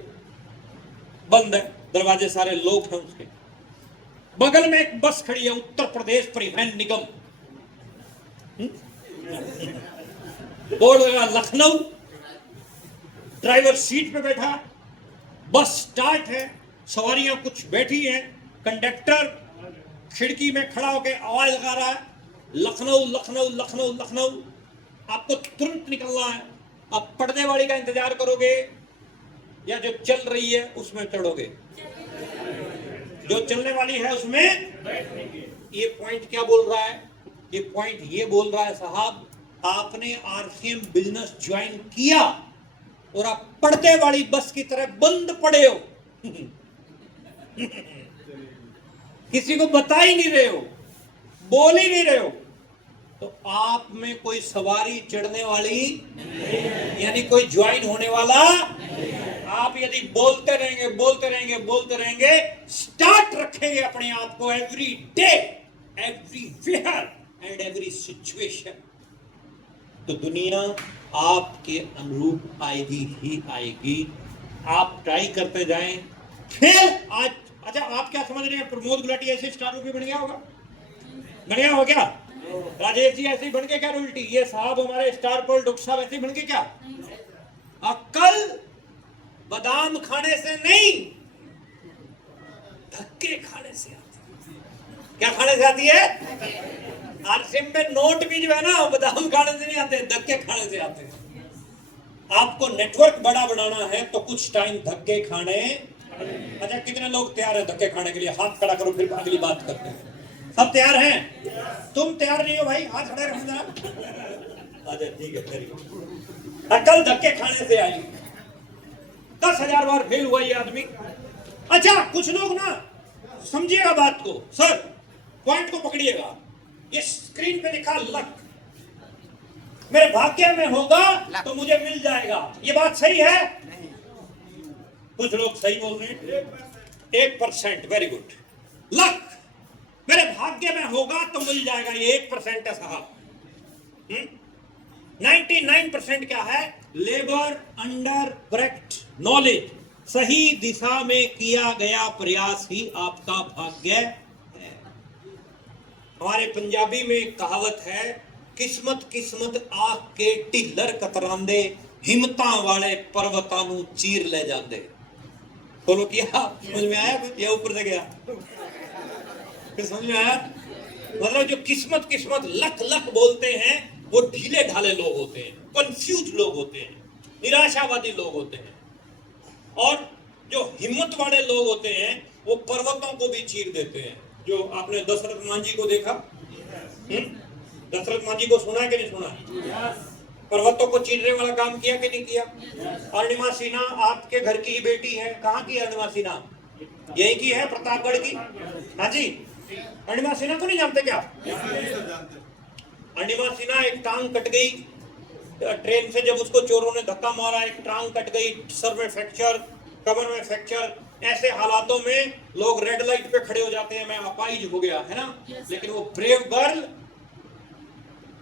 बंद है, दरवाजे सारे लोग हैं उसके। बगल में एक बस खड़ी है, उत्तर प्रदेश परिवहन निगम, बोर्ड लगा लखनऊ। ड्राइवर सीट पे बैठा, बस स्टार्ट है, सवारियां कुछ बैठी हैं, कंडक्टर खिड़की में खड़ा होकर आवाज लगा रहा है, लखनऊ लखनऊ लखनऊ लखनऊ। आपको तुरंत निकलना है। आप पर्दे वाली का इंतजार करोगे या जो चल रही है उसमें चढ़ोगे? जो चलने वाली है उसमें। ये पॉइंट क्या बोल रहा है? ये पॉइंट ये बोल रहा है साहब, आपने आरसीएम बिजनेस ज्वाइन किया और आप पर्दे वाली बस की तरह बंद पड़े हो। किसी को बता ही नहीं रहे हो, बोल ही नहीं रहे हो, तो आप में कोई सवारी चढ़ने वाली यानी कोई ज्वाइन होने वाला। आप यदि बोलते रहेंगे बोलते रहेंगे बोलते रहेंगे, स्टार्ट रखेंगे अपने आप को every day, everywhere and every situation, तो दुनिया आपके अनुरूप आएगी ही आएगी। आप ट्राई करते जाएं। फिर आज अच्छा, आप क्या समझ रहे हैं प्रमोद गुलाटी ऐसे स्टार रूपी बन गया होगा? बन गया हो क्या? राजेश जी ऐसे ही बन के क्या उल्टी? ये साहब हमारे स्टार पोल डॉक्टर साहब ऐसे ही बन के क्या? अक्ल बादाम खाने से नहीं, धक्के खाने से आती है। क्या खाने से आती है? आरसीएम में नोट भी जो है ना, बादाम खाने से नहीं आते, धक्के खाने से आते हैं। आपको नेटवर्क बड़ा बनाना है तो कुछ टाइम धक्के खाने। अच्छा, कितने लोग तैयार हैं धक्के खाने के लिए? हाथ खड़ा करो, फिर अगली बात करते हैं। सब तैयार हैं? तुम तैयार नहीं हो भाई, हाथ खड़े रखो जरा। अच्छा ठीक है, वेरी गुड। अकल धक्के खाने से आई। 10,000 बार फेल हुआ ये आदमी। अच्छा, कुछ लोग ना समझिएगा बात को, सर पॉइंट को पकड़िएगा। ये स्क्रीन पे लिखा लक, मेरे भाग्य में होगा तो मुझे मिल जाएगा, ये बात सही है? कुछ लोग सही बोल रहे हैं, 1%, वेरी गुड। लक मेरे भाग्य में होगा तो मिल जाएगा, ये 1% है साहब। 99% क्या है? लेबर अंडर करेक्ट नॉलेज, सही दिशा में किया गया प्रयास ही आपका भाग्य है। हमारे पंजाबी में एक कहावत है, किस्मत किस्मत आख के ढिलर कतरांदे, हिम्मतां वाले पर्वतां नूं चीर ले जांदे। बोलो किया समझ में आया? या ऊपर से गया? फिर समझ में आया? मतलब जो किस्मत किस्मत लक लक बोलते हैं वो ढीले ढाले लोग होते हैं, कंफ्यूज लोग होते हैं, निराशावादी लोग होते हैं। और जो हिम्मत वाले लोग होते हैं वो पर्वतों को भी चीर देते हैं। जो आपने दशरथ मांझी को देखा, दशरथ मांझी को सुना है कि नहीं सुना? पर्वतों को चीरने वाला काम किया कि नहीं किया? अरुणिमा सिन्हा आपके घर की ही बेटी है। कहाँ की है अरुणिमा सिन्हा? यही की है, प्रतापगढ़ की। हाँ जी, अरुणिमा सिन्हा को नहीं जानते क्या? अरुणिमा सिन्हा एक टांग कट गई ट्रेन से, जब उसको चोरों ने धक्का मारा, एक टांग कट गई, सर में फ्रैक्चर, कमर में फ्रैक्चर। ऐसे हालातों में लोग रेड लाइट पे खड़े हो जाते हैं, मैं अपाहिज हो गया, है ना? लेकिन वो ब्रेव गर्ल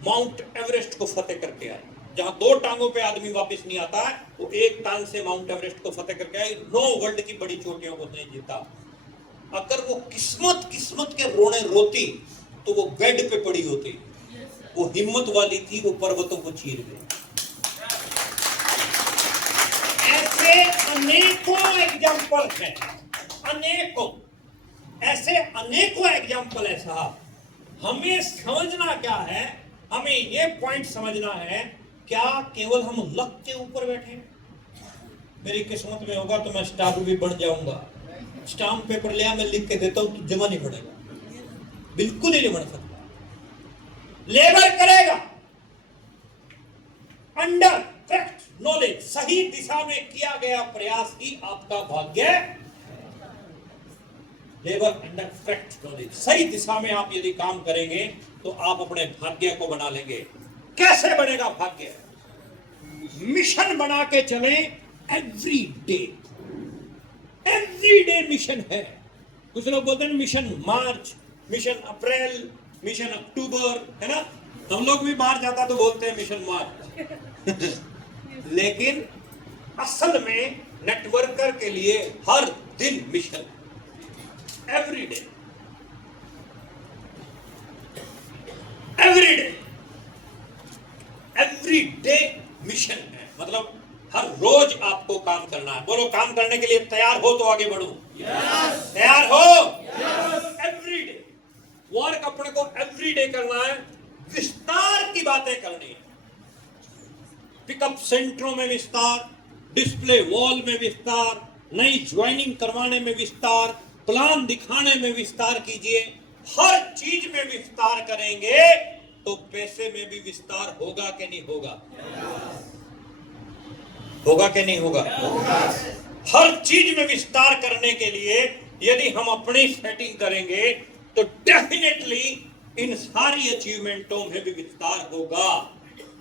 माउंट एवरेस्ट को फतेह करके आई। जहां 2 टांगों पे आदमी वापस नहीं आता है, वो एक टांग से माउंट एवरेस्ट को फतेह करके आई। 9 वर्ल्ड की बड़ी चोटियों को नहीं जीता। अगर वो किस्मत के रोने रोती तो वो बेड पे पड़ी होती। वो हिम्मत वाली थी, वो पर्वतों को चीर गई। ऐसे अनेकों एग्जाम्पल हैं, ऐसे अनेकों एग्जाम्पल है साहब। हमें समझना क्या है, हमें ये पॉइंट समझना है, क्या केवल हम लक के ऊपर बैठे? मेरी किस्मत में होगा तो मैं स्टार भी बन जाऊंगा। स्टाम्प पेपर लिया, मैं लिख के देता हूं तो जमा नहीं पड़ेगा, बिल्कुल ही नहीं बन सकता। लेबर करेगा अंडर करेक्ट नॉलेज, सही दिशा में किया गया प्रयास ही आपका भाग्य। लेबर अंडर करेक्ट नॉलेज, सही दिशा में आप यदि काम करेंगे तो आप अपने भाग्य को बना लेंगे। कैसे बनेगा भाग्य? मिशन बना के चले। एवरी डे मिशन है। कुछ लोग बोलते हैं मिशन मार्च, मिशन अप्रैल, मिशन अक्टूबर, है ना? हम लोग भी बाहर जाता तो बोलते हैं मिशन मार्च। लेकिन असल में नेटवर्कर के लिए हर दिन मिशन, एवरी डे मिशन है। मतलब हर रोज आपको काम करना है। बोलो, काम करने के लिए तैयार हो तो आगे बढ़ो। तैयार हो? एवरी डे वर्क अपने को एवरी डे करना है। विस्तार की बातें करनी है। पिकअप सेंटरों में विस्तार, डिस्प्ले वॉल में विस्तार, नई ज्वाइनिंग करवाने में विस्तार, प्लान दिखाने में विस्तार कीजिए। हर चीज में विस्तार करेंगे तो पैसे में भी विस्तार होगा कि नहीं होगा? होगा कि नहीं होगा? हर चीज में विस्तार करने के लिए यदि हम अपनी सेटिंग करेंगे तो डेफिनेटली इन सारी अचीवमेंटों में भी विस्तार होगा।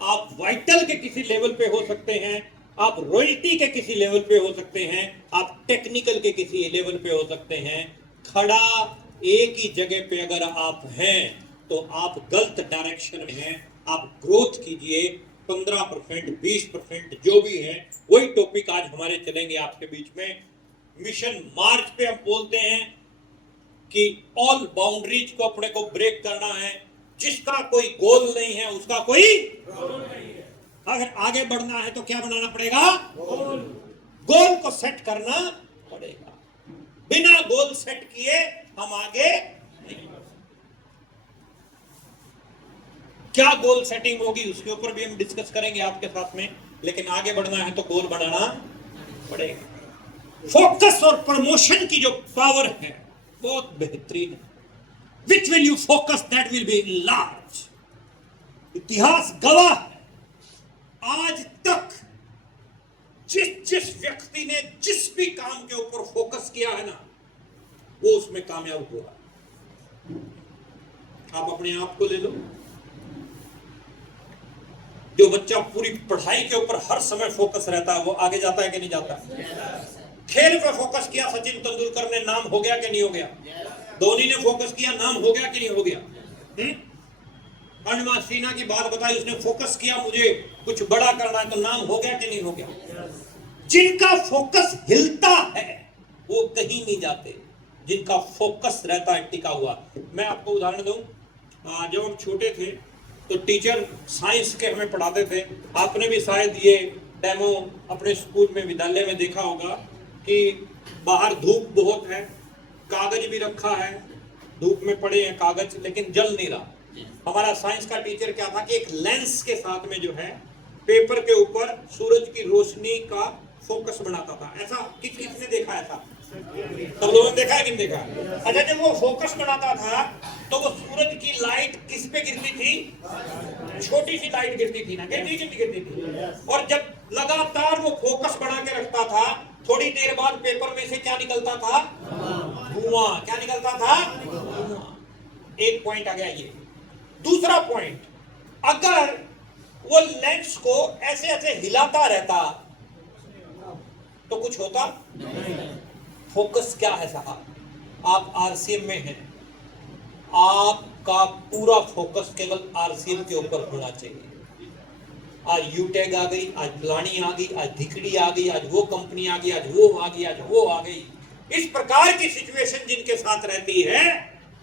आप वाइटल के किसी लेवल पे हो सकते हैं, आप रॉयल्टी के किसी लेवल पे हो सकते हैं, आप टेक्निकल के किसी लेवल पे हो सकते हैं। खड़ा एक ही जगह पे अगर आप हैं तो आप गलत डायरेक्शन में हैं। आप ग्रोथ कीजिए। 15%, 20% जो भी है, वही टॉपिक आज हमारे चलेंगे आपके बीच में। मिशन मार्च पे हम बोलते हैं कि ऑल बाउंड्रीज को अपने को ब्रेक करना है। जिसका कोई गोल नहीं है उसका कोई अगर आगे बढ़ना है तो क्या बनाना पड़ेगा? गोल को सेट करना पड़ेगा। बिना गोल सेट किए हम आगे नहीं। क्या गोल सेटिंग होगी उसके ऊपर भी हम डिस्कस करेंगे आपके साथ में, लेकिन आगे बढ़ना है तो गोल बनाना पड़ेगा। फोकस और प्रमोशन की जो पावर है बहुत बेहतरीन है। Which will you focus, that will be large. इतिहास गवाह है, आज तक जिस व्यक्ति ने जिस भी काम के ऊपर फोकस किया है ना, वो उसमें कामयाब हुआ। आप अपने आप को ले लो। जो बच्चा पूरी पढ़ाई के ऊपर हर समय फोकस रहता है वो आगे जाता है कि नहीं जाता? खेल पे फोकस किया, सचिन तेंदुलकर ने नाम हो गया कि नहीं हो गया? धोनी ने फोकस किया, नाम हो गया कि नहीं हो गया? अरुणिमा सिन्हा की बात बताई, उसने फोकस किया मुझे कुछ बड़ा करना है, तो नाम हो गया कि नहीं हो गया? जिनका फोकस हिलता है वो कहीं नहीं जाते, जिनका फोकस रहता है टिका हुआ। मैं आपको उदाहरण दूं, जब हम छोटे थे तो टीचर साइंस के हमें पढ़ाते थे। आपने भी शायद ये डेमो अपने स्कूल में, विद्यालय में देखा होगा कि बाहर धूप बहुत है, कागज भी रखा है, धूप में पड़े हैं कागज, लेकिन जल नहीं रहा। हमारा साइंस का टीचर क्या था कि एक लेंस के साथ में जो है पेपर के ऊपर सूरज की रोशनी का फोकस बनाता था। ऐसा किसने देखा? ऐसा सब लोगों ने देखा है कि नहीं देखा? अच्छा, जब वो फोकस बनाता था तो वो सूरज की लाइट किस पे गिरती थी? छोटी सी लाइट गिरती थी ना, गिरती थी। और जब लगातार वो फोकस बढ़ा के रखता था, थोड़ी देर बाद पेपर में से क्या निकलता था? धुआं। क्या निकलता था? धुआं। एक पॉइंट आ गया ये। दूसरा पॉइंट, अगर वो लेंस को ऐसे ऐसे हिलाता रहता तो कुछ होता? फोकस क्या है साहब? आप आरसीएम में हैं, आपका पूरा फोकस केवल आरसीएम के ऊपर होना चाहिए। आज यूटेग आ गई, आज फलानी आ गई, आज धिकड़ी आ गई, आज वो कंपनी आ गई, आज वो आ गई, आज वो आ गई। इस प्रकार की सिचुएशन जिनके साथ रहती है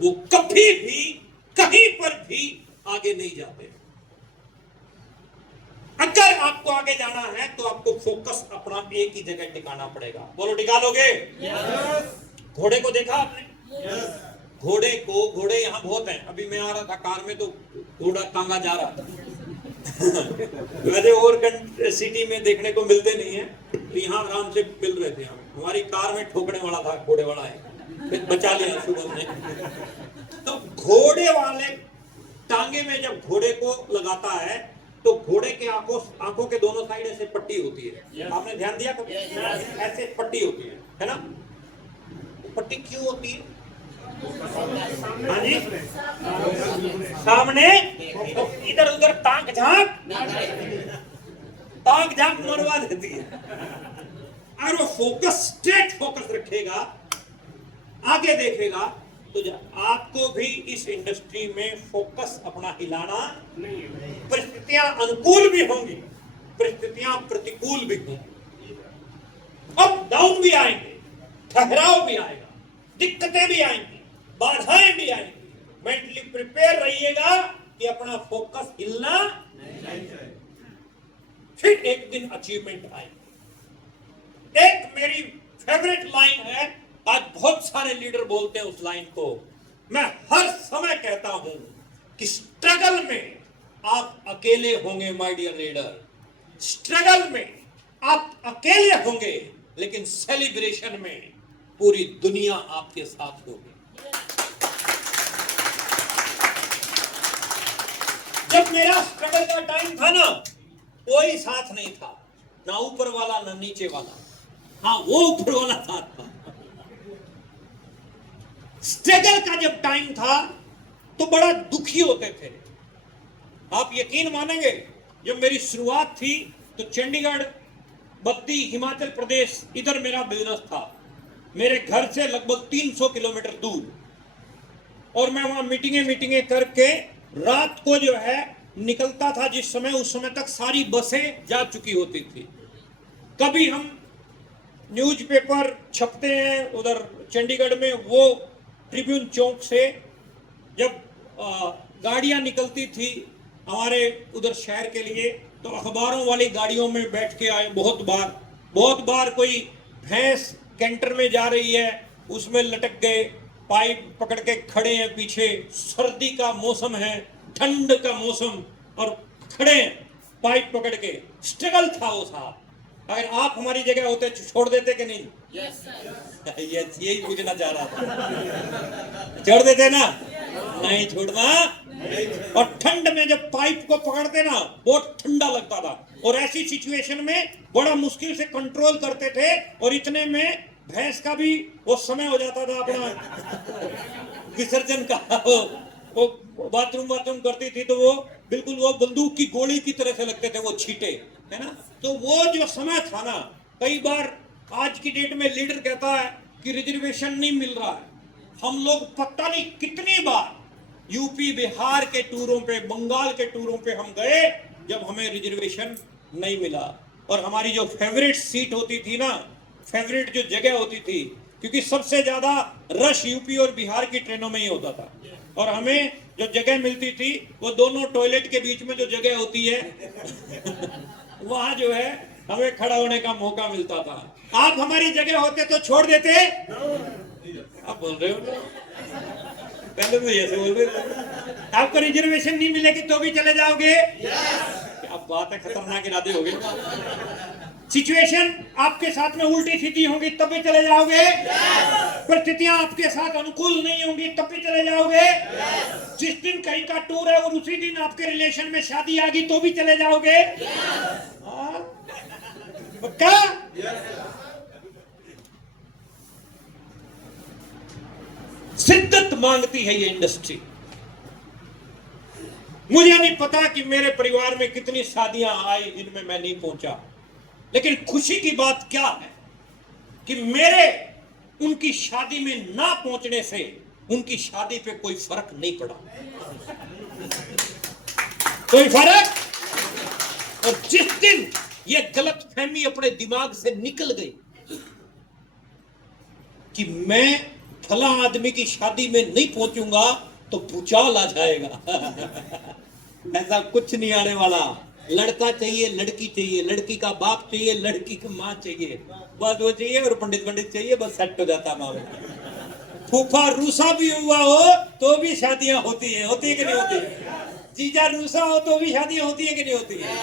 वो कभी भी कहीं पर भी आगे नहीं जाते। अगर आपको आगे जाना है तो आपको फोकस अपना एक ही जगह टिकाना पड़ेगा। बोलो, टिका लोगे? घोड़े को देखा आपने? घोड़े यहाँ बहुत हैं। अभी मैं आ रहा था कार में तो घोड़ा टांगा जा रहा था। वैसे और सिटी में देखने को मिलते नहीं है, तो यहाँ आराम से मिल रहे थे। हमारी कार में ठोकने वाला था, घोड़े वाला है, फिर बचा लिया सुबह में। तो घोड़े वाले टांगे में जब घोड़े को लगाता है तो घोड़े के आंखों के दोनों साइड ऐसे पट्टी होती है। आपने ध्यान दिया कभी? ऐसे पट्टी होती है ना? पट्टी क्यों होती है? हाँ जी, सामने इधर उधर ताक झांक मरवा देती है। अगर वो फोकस, स्ट्रेट फोकस रखेगा, आगे देखेगा, तो आपको भी इस इंडस्ट्री में फोकस अपना हिलाना नहीं है। परिस्थितियां अनुकूल भी होंगी, परिस्थितियां प्रतिकूल भी होंगी, अप डाउन भी आएंगे, ठहराव भी आएगा, दिक्कतें भी आएंगी, बाधाएं भी आएंगी। मेंटली प्रिपेयर रहिएगा कि अपना फोकस हिलना नहीं चाहिए। फिर एक दिन अचीवमेंट आएगी। एक मेरी फेवरेट लाइन है, आज बहुत सारे लीडर बोलते हैं उस लाइन को, मैं हर समय कहता हूं कि स्ट्रगल में आप अकेले होंगे माय डियर लीडर। स्ट्रगल में आप अकेले होंगे, लेकिन सेलिब्रेशन में पूरी दुनिया आपके साथ होगी। जब मेरा स्ट्रगल का टाइम था ना, कोई साथ नहीं था, ना ऊपर वाला ना नीचे वाला। हाँ, वो ऊपर वाला साथ था। स्ट्रगल का जब टाइम था तो बड़ा दुखी होते थे। आप यकीन मानेंगे, जब मेरी शुरुआत थी तो चंडीगढ़, बद्दी, हिमाचल प्रदेश, इधर मेरा बिजनेस था। मेरे घर से लगभग 300 किलोमीटर दूर, और मैं वहां मीटिंगें करके रात को जो है निकलता था। जिस समय, उस समय तक सारी बसें जा चुकी होती थी। कभी हम न्यूज़पेपर छपते हैं उधर चंडीगढ़ में, वो ट्रिब्यून चौक से जब गाड़ियां निकलती थी हमारे उधर शहर के लिए, तो अखबारों वाली गाड़ियों में बैठ के आए। बहुत बार कोई भैंस कैंटर में जा रही है, उसमें लटक गए, पाइप पकड़ के खड़े हैं पीछे, सर्दी का मौसम है, ठंड का मौसम, और खड़े हैं पाइप पकड़ के। स्ट्रगल था वो साहब। अगर आप हमारी जगह होते छोड़ देते कि नहीं? Yes sir. यही पूछना चाह रहा था। छोड़ देते ना? नहीं छोड़ना। और ठंड में जब पाइप को पकड़ते ना, बहुत ठंडा लगता था, और ऐसी सिचुएशन में बड़ा मुश्किल से कंट्रोल करते थे। और इतने में भैंस का भी वो समय हो जाता था अपना विसर्जन का। वो बाथरूम करती थी तो वो बिल्कुल वो बंदूक की गोली की तरह से लगते थे वो छींटे, है ना? तो वो जो समय था ना, कई बार आज की डेट में लीडर कहता है कि रिजर्वेशन नहीं मिल रहा है। हम लोग पता नहीं कितनी बार यूपी, बिहार के टूरों पे, बंगाल के टूरों पे हम गए, जब हमें रिजर्वेशन नहीं मिला। और हमारी जो फेवरेट सीट होती थी ना, फेवरेट जो जगह होती थी, क्योंकि सबसे ज्यादा रश यूपी और बिहार की ट्रेनों में ही होता था, और हमें जो जगह मिलती थी वो दोनों टॉयलेट के बीच में जो जगह होती है वहां जो है हमें खड़ा होने का मौका मिलता था। आप हमारी जगह होते तो छोड़ देते? आप बोल रहे हो, पहले तो ऐसे बोल रहे थे। आपको रिजर्वेशन नहीं मिलेगी तो भी चले जाओगे? क्या बात है, खतरनाक इरादे हो गए। सिचुएशन आपके साथ में उल्टी सीधी होंगी तब भी चले जाओगे, परिस्थितियां आपके साथ अनुकूल नहीं होंगी तब भी चले जाओगे, जिस दिन कहीं का टूर है और उसी दिन आपके रिलेशन में शादी आ गई तो भी चले जाओगे। हाँ? पक्का? शिद्दत मांगती है ये इंडस्ट्री। मुझे नहीं पता कि मेरे परिवार में कितनी शादियां आई जिनमें मैं नहीं पहुंचा, लेकिन खुशी की बात क्या है कि मेरे उनकी शादी में ना पहुंचने से उनकी शादी पे कोई फर्क नहीं पड़ा, कोई फर्क। और जिस दिन ये गलतफहमी अपने दिमाग से निकल गई कि मैं फला आदमी की शादी में नहीं पहुंचूंगा तो भूचाल आ जाएगा। ऐसा कुछ नहीं आने वाला। लड़का चाहिए, लड़की चाहिए, लड़की का बाप चाहिए, लड़की की माँ चाहिए, बस वो चाहिए, और पंडित चाहिए, बस सेट हो जाता मामला। फूफा रूसा भी हुआ हो तो भी शादियां होती है कि नहीं होती है? जीजा रूसा हो तो भी शादियां होती है कि नहीं होती है?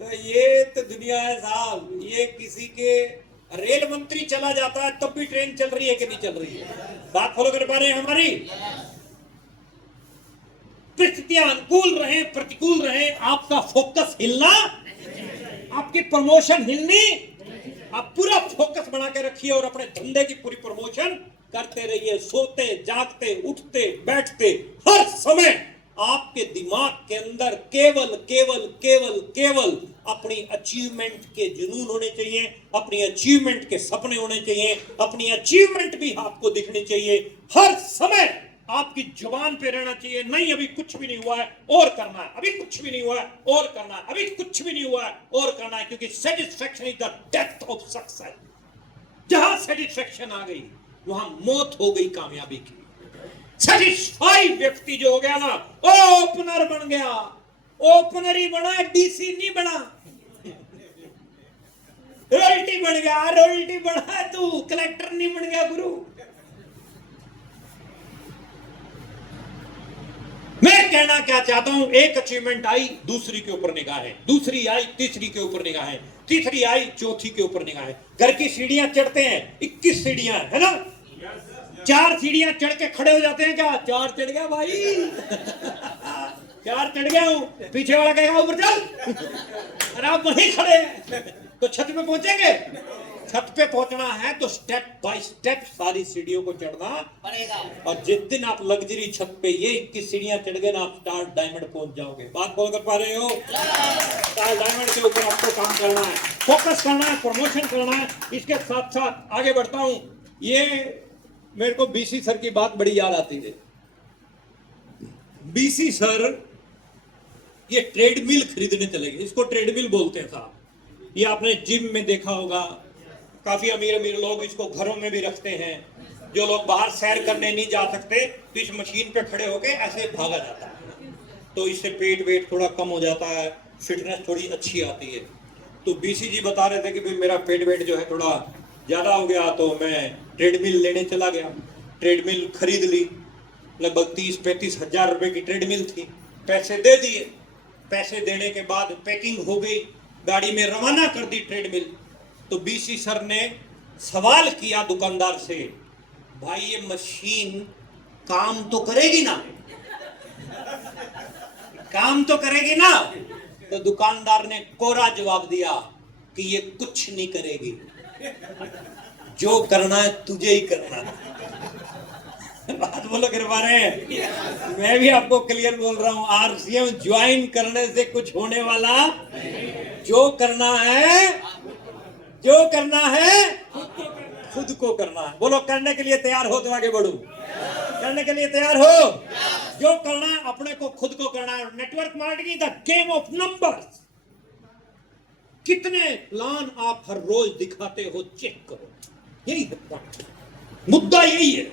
तो ये तो दुनिया है साहब। ये किसी के रेल मंत्री चला जाता है तब भी ट्रेन चल रही है कि नहीं चल रही है? बात फॉलो कर पा रहे हैं हमारी? परिस्थितियां अनुकूल रहे प्रतिकूल रहे, आपका फोकस हिलना, आपकी प्रमोशन हिलनी, आप पूरा फोकस बना के रखिए और अपने धंधे की पूरी प्रमोशन करते रहिए। सोते जागते उठते बैठते हर समय आपके दिमाग के अंदर केवल केवल केवल केवल अपनी अचीवमेंट के जुनून होने चाहिए, अपनी अचीवमेंट के सपने होने चाहिए, अपनी अचीवमेंट भी आपको दिखनी चाहिए। हर समय आपकी जुबान पे रहना चाहिए, नहीं अभी कुछ भी नहीं हुआ है और करना है, अभी कुछ भी नहीं हुआ है और करना है, अभी कुछ भी नहीं हुआ है और करना है, क्योंकि satisfaction is the death of success. जहां सेटिस्फैक्शन आ गई वहां मौत हो गई कामयाबी की। सेटिस्फाइड व्यक्ति जो हो गया ना, ओपनर बन गया, ओपनर ही बना, डीसी नहीं बना। रॉयल्टी बन गया, रॉयल्टी बना तू, कलेक्टर नहीं बन गया गुरु। मैं कहना क्या चाहता हूं, एक अचीवमेंट आई दूसरी के ऊपर निगाहें, दूसरी आई तीसरी के ऊपर निगाहें, तीसरी आई चौथी के ऊपर निगाहें। घर की सीढ़ियां चढ़ते हैं, 21 सीढ़ियां है ना, 4 सीढ़ियां चढ़ के खड़े हो जाते हैं क्या? 4 चढ़ गया भाई। 4 चढ़ गया हूं, पीछे वाला कहेगा ऊपर चल, और आप वहीं खड़े हैं तो छत पे पहुंचेंगे? छत पे पहुंचना है तो स्टेप बाय स्टेप सारी सीढ़ियों को चढ़ना पड़ेगा। और जिस दिन आप लग्जरी छत पे ये 21 सीढ़ियां चढ़ गए ना, आप स्टार डायमंड पहुंच जाओगे। बात बोल कर पा रहे हो? स्टार डायमंड के ऊपर आपको काम करना है, फोकस करना है, प्रमोशन करना है। इसके साथ साथ आगे बढ़ता हूं। ये मेरे को बीसी सर की बात बड़ी याद आती है। बीसी सर ये ट्रेडमिल खरीदने चले गए, इसको ट्रेडमिल बोलते हैं साहब। ये आपने जिम में देखा होगा, काफी अमीर अमीर लोग इसको घरों में भी रखते हैं। जो लोग बाहर सैर करने नहीं जा सकते तो इस मशीन पे खड़े होके ऐसे भागा जाता है, तो इससे पेट वेट थोड़ा कम हो जाता है, फिटनेस थोड़ी अच्छी आती है। तो बीसी जी बता रहे थे कि भाई मेरा पेट वेट जो है थोड़ा ज्यादा हो गया, तो मैं ट्रेडमिल लेने चला गया। ट्रेडमिल खरीद ली, लगभग 30-35 हजार रुपए की ट्रेडमिल थी। पैसे दे दिए, पैसे देने के बाद पैकिंग हो गई, गाड़ी में रवाना कर दी ट्रेडमिल। तो बीसी सर ने सवाल किया दुकानदार से, भाई ये मशीन काम तो करेगी ना? काम तो करेगी ना? तो दुकानदार ने कोरा जवाब दिया कि ये कुछ नहीं करेगी, जो करना है तुझे ही करना है। बात बोलो कर पा रहे हैं? मैं भी आपको क्लियर बोल रहा हूं, आरसीएम ज्वाइन करने से कुछ होने वाला, जो करना है, जो करना है खुद को करना है। बोलो करने के लिए तैयार हो तो आगे बढ़ो, करने के लिए तैयार हो। जो करना है अपने को खुद को करना है। Network marketing the game of numbers. कितने प्लान आप हर रोज दिखाते हो, चेक करो। यही है पॉइंट, मुद्दा यही है।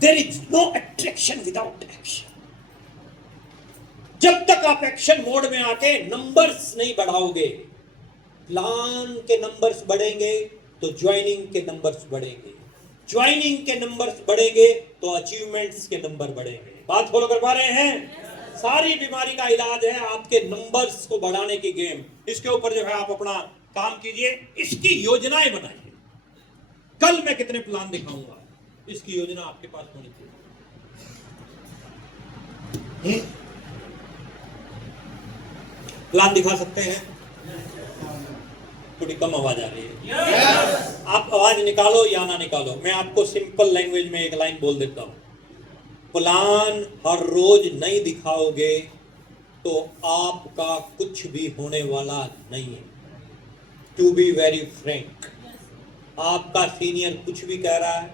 There is no attraction without action. जब तक आप एक्शन मोड में आके नंबर्स नहीं बढ़ाओगे, प्लान के नंबर्स बढ़ेंगे तो ज्वाइनिंग के नंबर्स बढ़ेंगे, ज्वाइनिंग के नंबर्स बढ़ेंगे तो अचीवमेंट्स के नंबर बढ़ेंगे। बात फॉलो कर पा रहे हैं? सारी बीमारी का इलाज है आपके नंबर्स को बढ़ाने की गेम। इसके ऊपर जो है आप अपना काम कीजिए, इसकी योजनाएं बनाइए। कल मैं कितने प्लान दिखाऊंगा, इसकी योजना आपके पास होनी चाहिए। प्लान दिखा सकते हैं? थोड़ी कम आवाज आ रही है। आप आवाज निकालो या ना निकालो, मैं आपको सिंपल लैंग्वेज में एक लाइन बोल देता हूं। प्लान हर रोज नहीं दिखाओगे तो आपका कुछ भी होने वाला नहीं है। टू बी वेरी फ्रैंक, आपका सीनियर कुछ भी कह रहा है,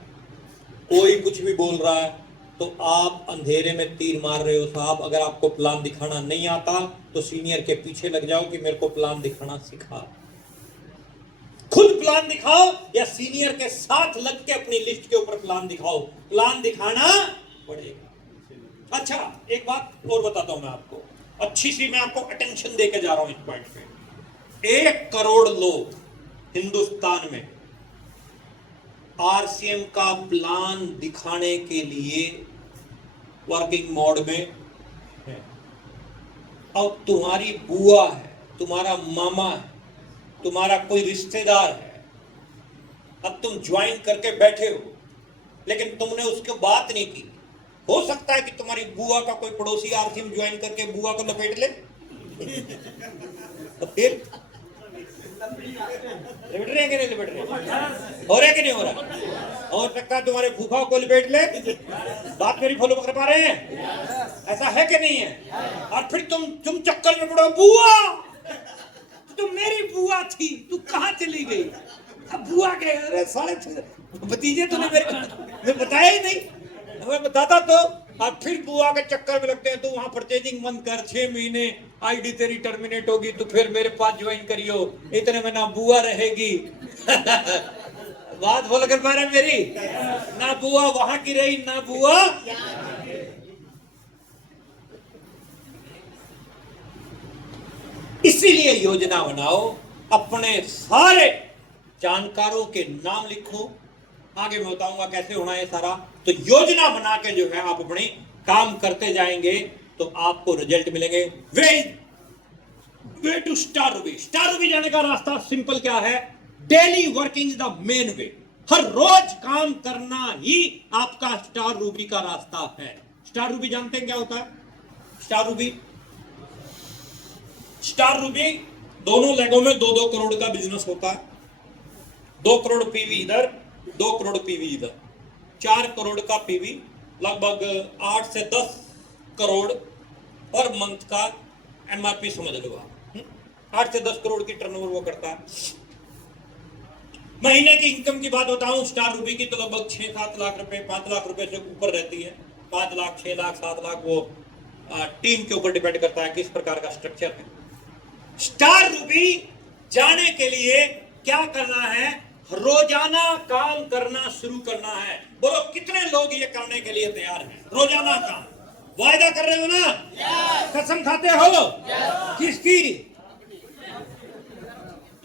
कोई कुछ भी बोल रहा है, तो आप अंधेरे में तीर मार रहे हो साहब। अगर आपको प्लान दिखाना नहीं आता तो सीनियर के पीछे लग जाओ कि मेरे को प्लान दिखाना सिखा। खुद प्लान दिखाओ या सीनियर के साथ लग के अपनी लिस्ट के ऊपर प्लान दिखाओ, प्लान दिखाना पड़ेगा। अच्छा, एक बात और बताता हूं मैं आपको, अच्छी सी मैं आपको अटेंशन देके जा रहा हूं इस पॉइंट पे। 1 करोड़ लोग हिंदुस्तान में आरसीएम का प्लान दिखाने के लिए वर्किंग मोड में है। अब तुम्हारी बुआ है, तुम्हारा मामा है, तुम्हारा कोई रिश्तेदार है, अब तुम ज्वाइन करके बैठे हो, लेकिन तुमने उसकी बात नहीं की। हो सकता है कि तुम्हारी बुआ का कोई पड़ोसी आरसीएम ज्वाइन करके बुआ को लपेट ले। तो फिर लपेट रहे हैं कि नहीं लपेट रहे? हो रहा है कि नहीं हो रहा? हो सकता है तुम्हारे फूफा को लपेट ले। बात मेरी फॉलो कर पा रहे हैं? ऐसा है कि नहीं है? और फिर तुम चक्कर में पड़ो, बुआ तो मेरी बुआ थी, तू कहाँ चली गई? अब बुआ के अरे साले भतीजे तूने मेरे बताया ही नहीं, मैं बताता तो। अब फिर बुआ के चक्कर में लगते हैं, तो वहां परचेजिंग बंद कर, 6 महीने आईडी तेरी टर्मिनेट होगी, तो फिर मेरे पास ज्वाइन करियो, इतने में ना बुआ रहेगी। बात बोल कर पा रहे मेरी? ना बुआ वहां की रही, ना बुआ। इसीलिए योजना बनाओ, अपने सारे जानकारों के नाम लिखो। आगे मैं बताऊंगा कैसे होना है सारा। तो योजना बना के जो है आप अपने काम करते जाएंगे तो आपको रिजल्ट मिलेंगे। Way to star ruby. Star ruby जाने का रास्ता सिंपल क्या है? Daily working is the main way. हर रोज काम करना ही आपका स्टार रूबी का रास्ता है। स्टार रूबी जानते हैं क्या होता है? स्टार रूबी दोनों लेगों में 2-2 करोड़ का बिजनेस होता है। 2 करोड़ पीवी इधर, 2 करोड़ पीवी इधर, 4 करोड़ का पीवी, लगभग 8 से 10 करोड़ और मंथ का एमआरपी समझ लो आप। 8 से 10 करोड़ की टर्नओवर वो करता है। महीने की इनकम की बात बताऊं स्टार रूबी की, तो लगभग 6-7 लाख रुपए, 5 लाख रुपए से ऊपर रहती है। 5 लाख, 6 लाख, 7 लाख, वो टीम के ऊपर डिपेंड करता है किस प्रकार का स्ट्रक्चर है। स्टार रूबी जाने के लिए क्या करना है? रोजाना काम करना शुरू करना है। बोलो कितने लोग ये करने के लिए तैयार हैं? रोजाना काम। वायदा कर रहे हो ना? कसम खाते हो? किसकी?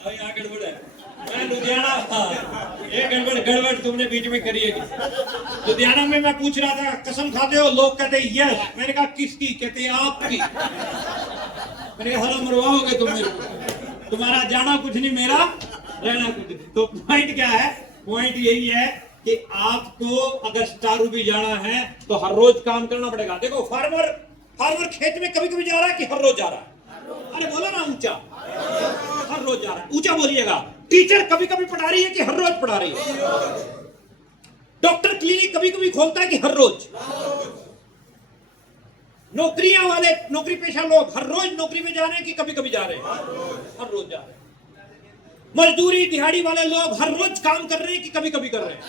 यहाँ गड़बड़ है। मैं लुधियाना, ये गड़बड़ तुमने बीच में करी है। लुधियाना में मैं पूछ रहा था कसम खाते हो? लोग कहते यस। मैंने कहा किसकी? कहते आपकी। मैंने कहा हरा मरवाओगे तुम मेरे को। तुम्हारा जाना कुछ नहीं, मेरा रहना कुछ नहीं। तो पॉइंट क्या है? पॉइंट यही है कि आपको अगर स्टार रूबी जाना है तो हर रोज काम करना पड़ेगा। देखो फार्मर खेत में कभी कभी जा रहा है कि हर रोज जा रहा है? अरे बोलो ना ऊंचा। हर रोज जा रहा है, ऊंचा बोलिएगा। टीचर कभी कभी पढ़ा रही है कि हर रोज पढ़ा रही है? डॉक्टर क्लिनिक कभी कभी खोलता है कि हर रोज? नौकरियां वाले, नौकरी पेशा लोग हर रोज नौकरी में जा रहे हैं कि कभी कभी जा रहे हैं? हर रोज जा रहे हैं। मजदूरी दिहाड़ी वाले लोग हर रोज काम कर रहे हैं कि कभी कभी कर रहे हैं?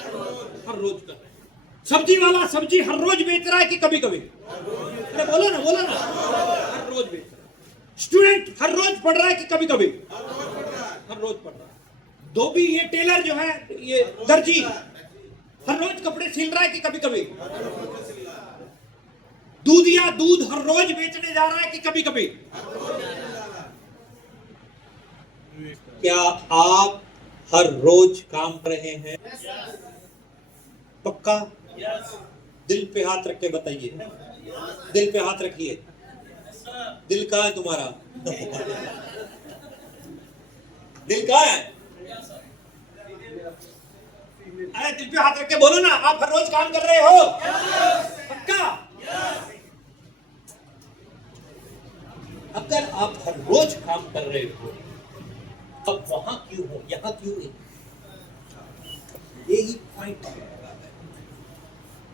हर रोज कर रहे हैं। सब्जी वाला सब्जी हर रोज बेच रहा है कि कभी कभी? अरे बोलो ना, हर रोज बेच रहा है। स्टूडेंट हर रोज पढ़ रहा है कि कभी कभी? हर रोज पढ़ रहा है। धोबी, ये टेलर जो है, ये दर्जी हर रोज कपड़े सिल रहा है कि कभी कभी? दूधिया दूध हर रोज बेचने जा रहा है कि कभी कभी? क्या आप हर रोज काम कर रहे हैं? पक्का? दिल पे हाथ रख के बताइए। दिल पे हाथ रखिए। दिल कहाँ है तुम्हारा? दिल कहाँ है? अरे दिल पे हाथ रख के बोलो ना, आप हर रोज काम कर रहे हो? पक्का? अगर आप हर रोज काम कर रहे हो, अब वहां क्यों हो, यहां क्यों नहीं? यही पॉइंट है।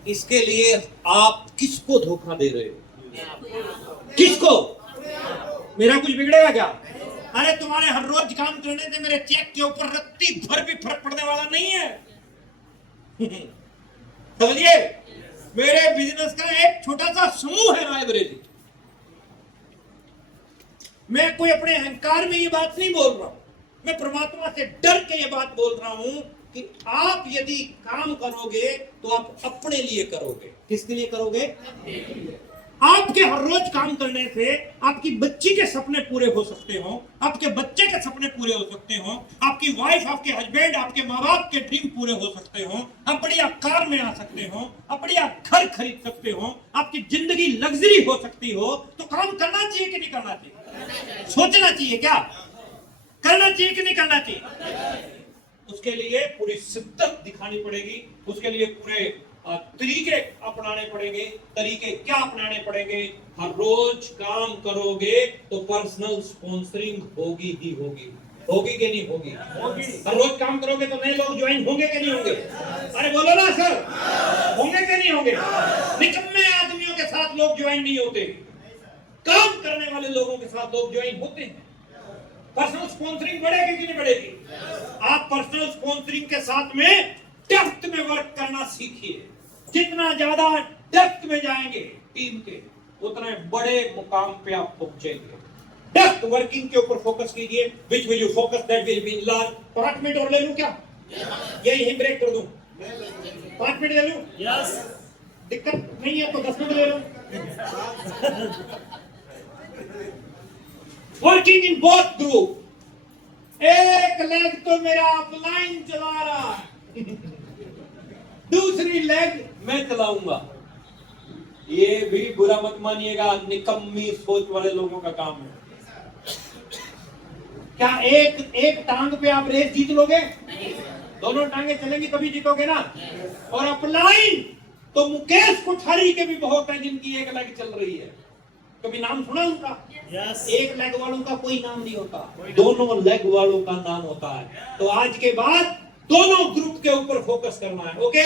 इसके लिए आप किसको धोखा दे रहे हो? किसको? मेरा कुछ बिगड़ेगा क्या? अरे तुम्हारे हर रोज काम करने से मेरे चेक के ऊपर रत्ती भर भी फर्क पड़ने वाला नहीं है। समझिए, मेरे बिजनेस का एक छोटा सा समूह है रायबरेली। मैं कोई अपने अहंकार में ये बात नहीं बोल रहा हूं, मैं परमात्मा से डर के ये बात बोल रहा हूं कि आप यदि काम करोगे तो आप अपने लिए करोगे। किसके लिए करोगे? आपके हर रोज काम करने से आपकी बच्ची के सपने पूरे हो सकते हो, आपके बच्चे के सपने पूरे हो सकते हो, आपकी वाइफ, आपके हस्बैंड, आपके माँ बाप के ड्रीम पूरे हो सकते हो, आप बढ़िया कार में आ सकते हो, आप बढ़िया घर खरीद सकते हो, आपकी जिंदगी लग्जरी हो सकती हो। तो काम करना चाहिए कि नहीं करना चाहिए? सोचना चाहिए क्या? करना चाहिए कि नहीं करना चाहिए? उसके लिए पूरी शिद्दत दिखानी पड़ेगी, उसके लिए पूरे तरीके अपनाने पड़ेंगे। तरीके क्या अपनाने पड़ेंगे? हर रोज काम करोगे तो पर्सनल स्पॉन्सरिंग होगी ही होगी। होगी कि नहीं होगी? हर रोज काम करोगे तो नए लोग ज्वाइन होंगे कि नहीं होंगे? अरे बोलो ना सर, होंगे कि नहीं होंगे? निकम्मे आदमियों के साथ लोग ज्वाइन नहीं होते, काम करने वाले लोगों के साथ लोग ज्वाइन होते हैं। पर्सनल स्पॉन्सरिंग बढ़ेगी कि नहीं बढ़ेगी? आप पर्सनल स्पॉन्सरिंग के साथ में डेप्थ में वर्क करना सीखिए। जितना ज्यादा डेप्थ में जाएंगे टीम के, उतने बड़े मुकाम पे आप पहुंचेंगे। डेप्थ वर्किंग के ऊपर फोकस कीजिए। Which will you focus that will be large. 5 minute और ले लूं क्या? यही ब्रेक कर दूं? 5 मिनट ले लूं? यस। दिक्कत नहीं है तो 10 मिनट ले लूं? Working in both group. एक लेग तो मेरा अपलाइन चला रहा है, दूसरी लेग मैं चलाऊंगा। ये भी बुरा मत मानिएगा, निकम्मी सोच वाले लोगों का काम है। क्या एक टांग पे आप रेस जीत लोगे? दोनों टांगे चलेंगी तभी जीतोगे ना। और अपलाइन तो मुकेश कोठारी के भी बहुत हैं जिनकी एक लेग चल रही है। कभी नाम सुना उनका? एक लेग वालों का कोई नाम नहीं होता, दोनों लेग वालों का नाम होता है। तो आज के बाद दोनों ग्रुप के ऊपर फोकस करना है। ओके,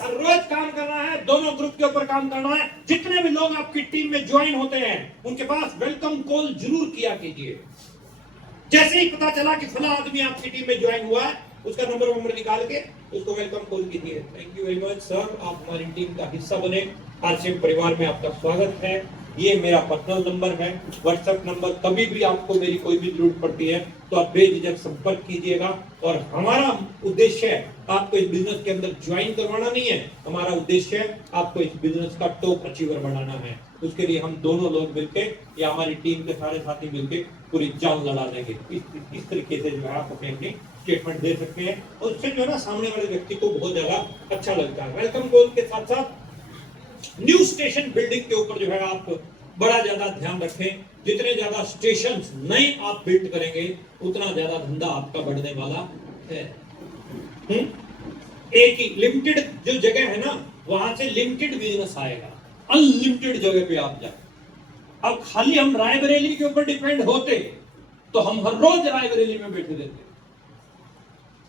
हर रोज काम करना है, दोनों ग्रुप के ऊपर काम करना है। जितने भी लोग आपकी टीम में ज्वाइन होते हैं उनके पास वेलकम कॉल जरूर किया कीजिए। जैसे ही पता चला कि फला आदमी आपकी टीम में ज्वाइन हुआ है, उसका नंबर निकाल के उसको वेलकम कॉल कीजिए। Thank you very much sir, आप हमारी टीम का हिस्सा बने। आरसीएम परिवार में आपका स्वागत है। ये मेरा पर्सनल नंबर है, व्हाट्सएप नंबर। कभी भी आपको मेरी कोई भी जरूरत पड़ती है तो आप बेझिझक संपर्क कीजिएगा। और हमारा उद्देश्य है आपको इस बिजनेस के अंदर ज्वाइन करवाना नहीं है, हमारा उद्देश्य है आपको इस बिजनेस का टॉप अचीवर बनाना है। उसके लिए हम दोनों लोग मिलकर या हमारी टीम के सारे साथी मिलकर पूरी जान लड़ा देंगे। इस तरीके से जो है आप अपने अपने स्टेटमेंट दे सकते हैं और उससे जो है ना सामने वाले व्यक्ति को बहुत ज्यादा अच्छा लगता है। वेलकम कॉल के साथ साथ न्यू स्टेशन बिल्डिंग के ऊपर जो है आप बड़ा ज्यादा ध्यान रखें। जितने ज्यादा स्टेशन नए आप बिल्ड करेंगे उतना ज्यादा धंधा आपका बढ़ने वाला है। एक ही लिमिटेड जो जगह है ना, वहां से लिमिटेड बिजनेस आएगा, अनलिमिटेड जगह पे आप जाए। अब खाली हम रायबरेली के ऊपर डिपेंड होते तो हम हर रोज रायबरेली में बैठे रहते।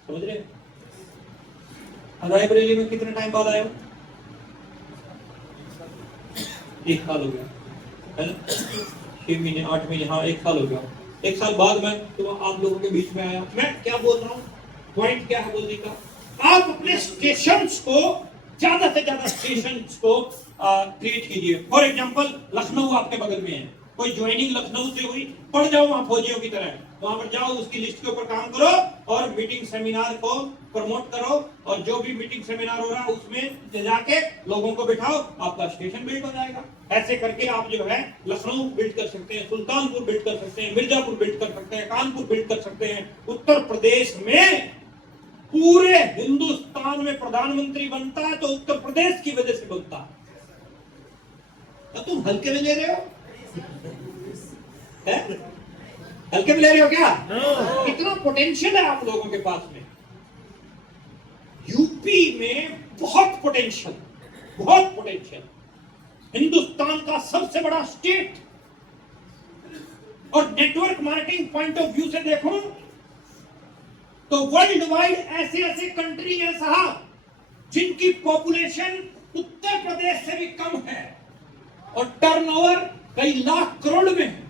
समझ रहे? रायबरेली में कितने टाइम बाद आए हो? 1 साल हो गया है ना? 6 महीने 8 महीने, हाँ 1 साल हो गया। 1 साल बाद मैं तो आप लोगों के बीच में आया। मैं क्या बोल रहा हूँ, पॉइंट क्या है बोलने का? आप अपने स्टेशंस को ज्यादा से ज्यादा स्टेशंस को क्रिएट कीजिए। फॉर एग्जांपल लखनऊ आपके बगल में है, कोई ज्वाइनिंग लखनऊ से हुई, पढ़ जाओ वहां फौजियों की तरह, वहां पर जाओ, उसकी लिस्ट के ऊपर काम करो और मीटिंग सेमिनार को प्रमोट करो। और जो भी मीटिंग सेमिनार हो रहा है उसमें जाके लोगों को बिठाओ, आपका स्टेशन बिल्ड हो जाएगा। ऐसे करके आप जो है लखनऊ बिल्ड कर सकते हैं, सुल्तानपुर बिल्ड कर सकते हैं, मिर्जापुर बिल्ड कर सकते हैं, कानपुर बिल्ड कर सकते हैं। उत्तर प्रदेश में पूरे हिंदुस्तान में प्रधानमंत्री बनता है तो उत्तर प्रदेश की वजह से बनता है। तो तुम हल्के में ले रहे हो? है? हल्के में ले रहे हो क्या? कितना पोटेंशियल है आप लोगों के पास में। यूपी में बहुत पोटेंशियल, बहुत पोटेंशियल। हिंदुस्तान का सबसे बड़ा स्टेट, और network marketing point of view से देखो तो वर्ल्ड वाइड ऐसे ऐसे कंट्री है साहब जिनकी पॉपुलेशन उत्तर प्रदेश से भी कम है और टर्नओवर कई लाख करोड़ में है।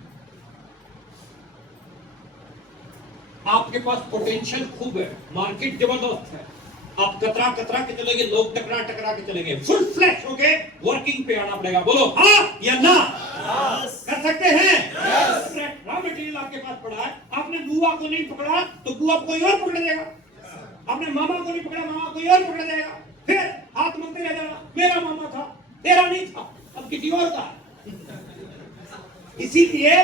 आपके पास पोटेंशियल खूब है, मार्केट जबरदस्त है। आप कतरा कतरा के चलेंगे, लोग टकरा टकरा के चलेंगे। फुल फ्लैश होके वर्किंग पे आना पड़ेगा। बोलो हाँ या ना? कर सकते हैं? रॉ मटेरियल आपके पास पड़ा है, आपने बुआ को नहीं पकड़ा तो बुआ कोई और पकड़ देगा, आपने मामा को नहीं पकड़ा मामा कोई और पकड़ देगा, फिर हाथ मलते रह जाना, मेरा मामा था, तेरा नहीं था, अब किसी और का। इसीलिए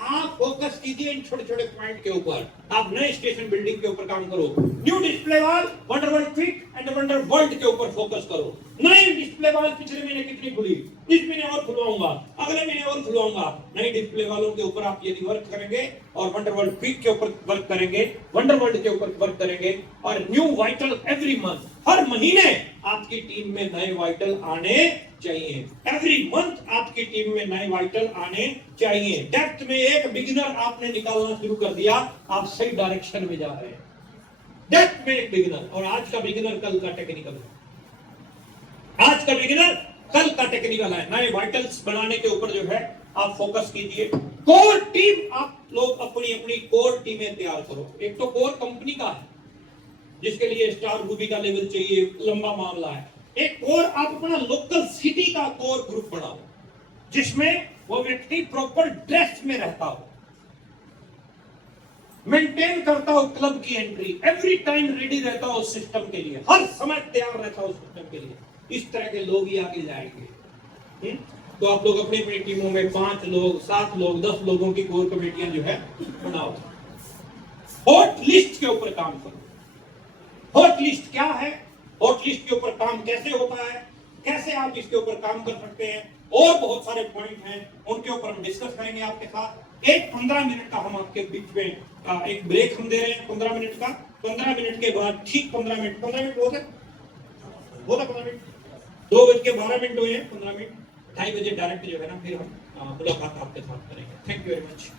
आप फोकस कीजिए इन छोटे छोटे पॉइंट के ऊपर। आप नए स्टेशन बिल्डिंग के ऊपर काम करो, new display wall, wonderworld quick and wonderworld के ऊपर फोकस करो। नई डिस्प्ले वॉल पिछले महीने कितनी खुली, इस महीने और खुलवाऊंगा, अगले महीने और खुलवाऊंगा। नई डिस्प्ले वालों के ऊपर आप यदि वर्क करेंगे और वंडरवर्ल्ड क्विक के ऊपर वर्क करेंगे, वंडरवर्ल्ड के ऊपर वर्क करेंगे, और न्यू वाइटल एवरी मंथ, हर महीने आपकी टीम में नए वाइटल आने चाहिए। एवरी मंथ आपकी टीम में नए वाइटल आने चाहिए। डेप्थ में एक बिगिनर आपने निकालना शुरू कर दिया, आप सही डायरेक्शन में जा रहे हैं। डेप्थ में एक बिगिनर, और आज का बिगिनर कल का टेक्निकल है, आज का बिगिनर कल का टेक्निकल है। नए वाइटल्स बनाने के ऊपर जो है आप फोकस कीजिए। कोर टीम आप लोग अपनी अपनी कोर टीमें तैयार करो। एक तो कोर कंपनी का है जिसके लिए स्टार रूबी का लेवल चाहिए, लंबा मामला है। एक कोर आप अपना लोकल सिटी का कोर ग्रुप बनाओ जिसमें वो व्यक्ति प्रॉपर ड्रेस में रहता हो, मेंटेन करता हो क्लब की एंट्री, एवरी टाइम रेडी रहता हो सिस्टम के लिए, हर समय तैयार रहता हो सिस्टम के लिए। इस तरह के लोग ही आगे जाएंगे। तो आप लोग अपनी अपनी टीमों में 5 लोग, 7 लोग, 10 लोगों की कोर कमेटियां जो है बनाओ। हॉट लिस्ट के ऊपर काम करो। हॉट लिस्ट क्या है, हॉट लिस्ट के ऊपर काम कैसे होता है, कैसे आप इसके ऊपर काम कर सकते हैं, और बहुत सारे पॉइंट हैं, उनके ऊपर हम डिस्कस करेंगे आपके साथ। एक 15 मिनट का हम आपके बीच में एक ब्रेक हम दे रहे हैं, 15 मिनट का। 15 मिनट के बाद ठीक 15 मिनट होता 15 मिनट 2:12 हुए हैं, 15 मिनट 2:30 बजे डायरेक्ट जो है ना फिर हम मुलाकात आपके साथ करेंगे। Thank you very much.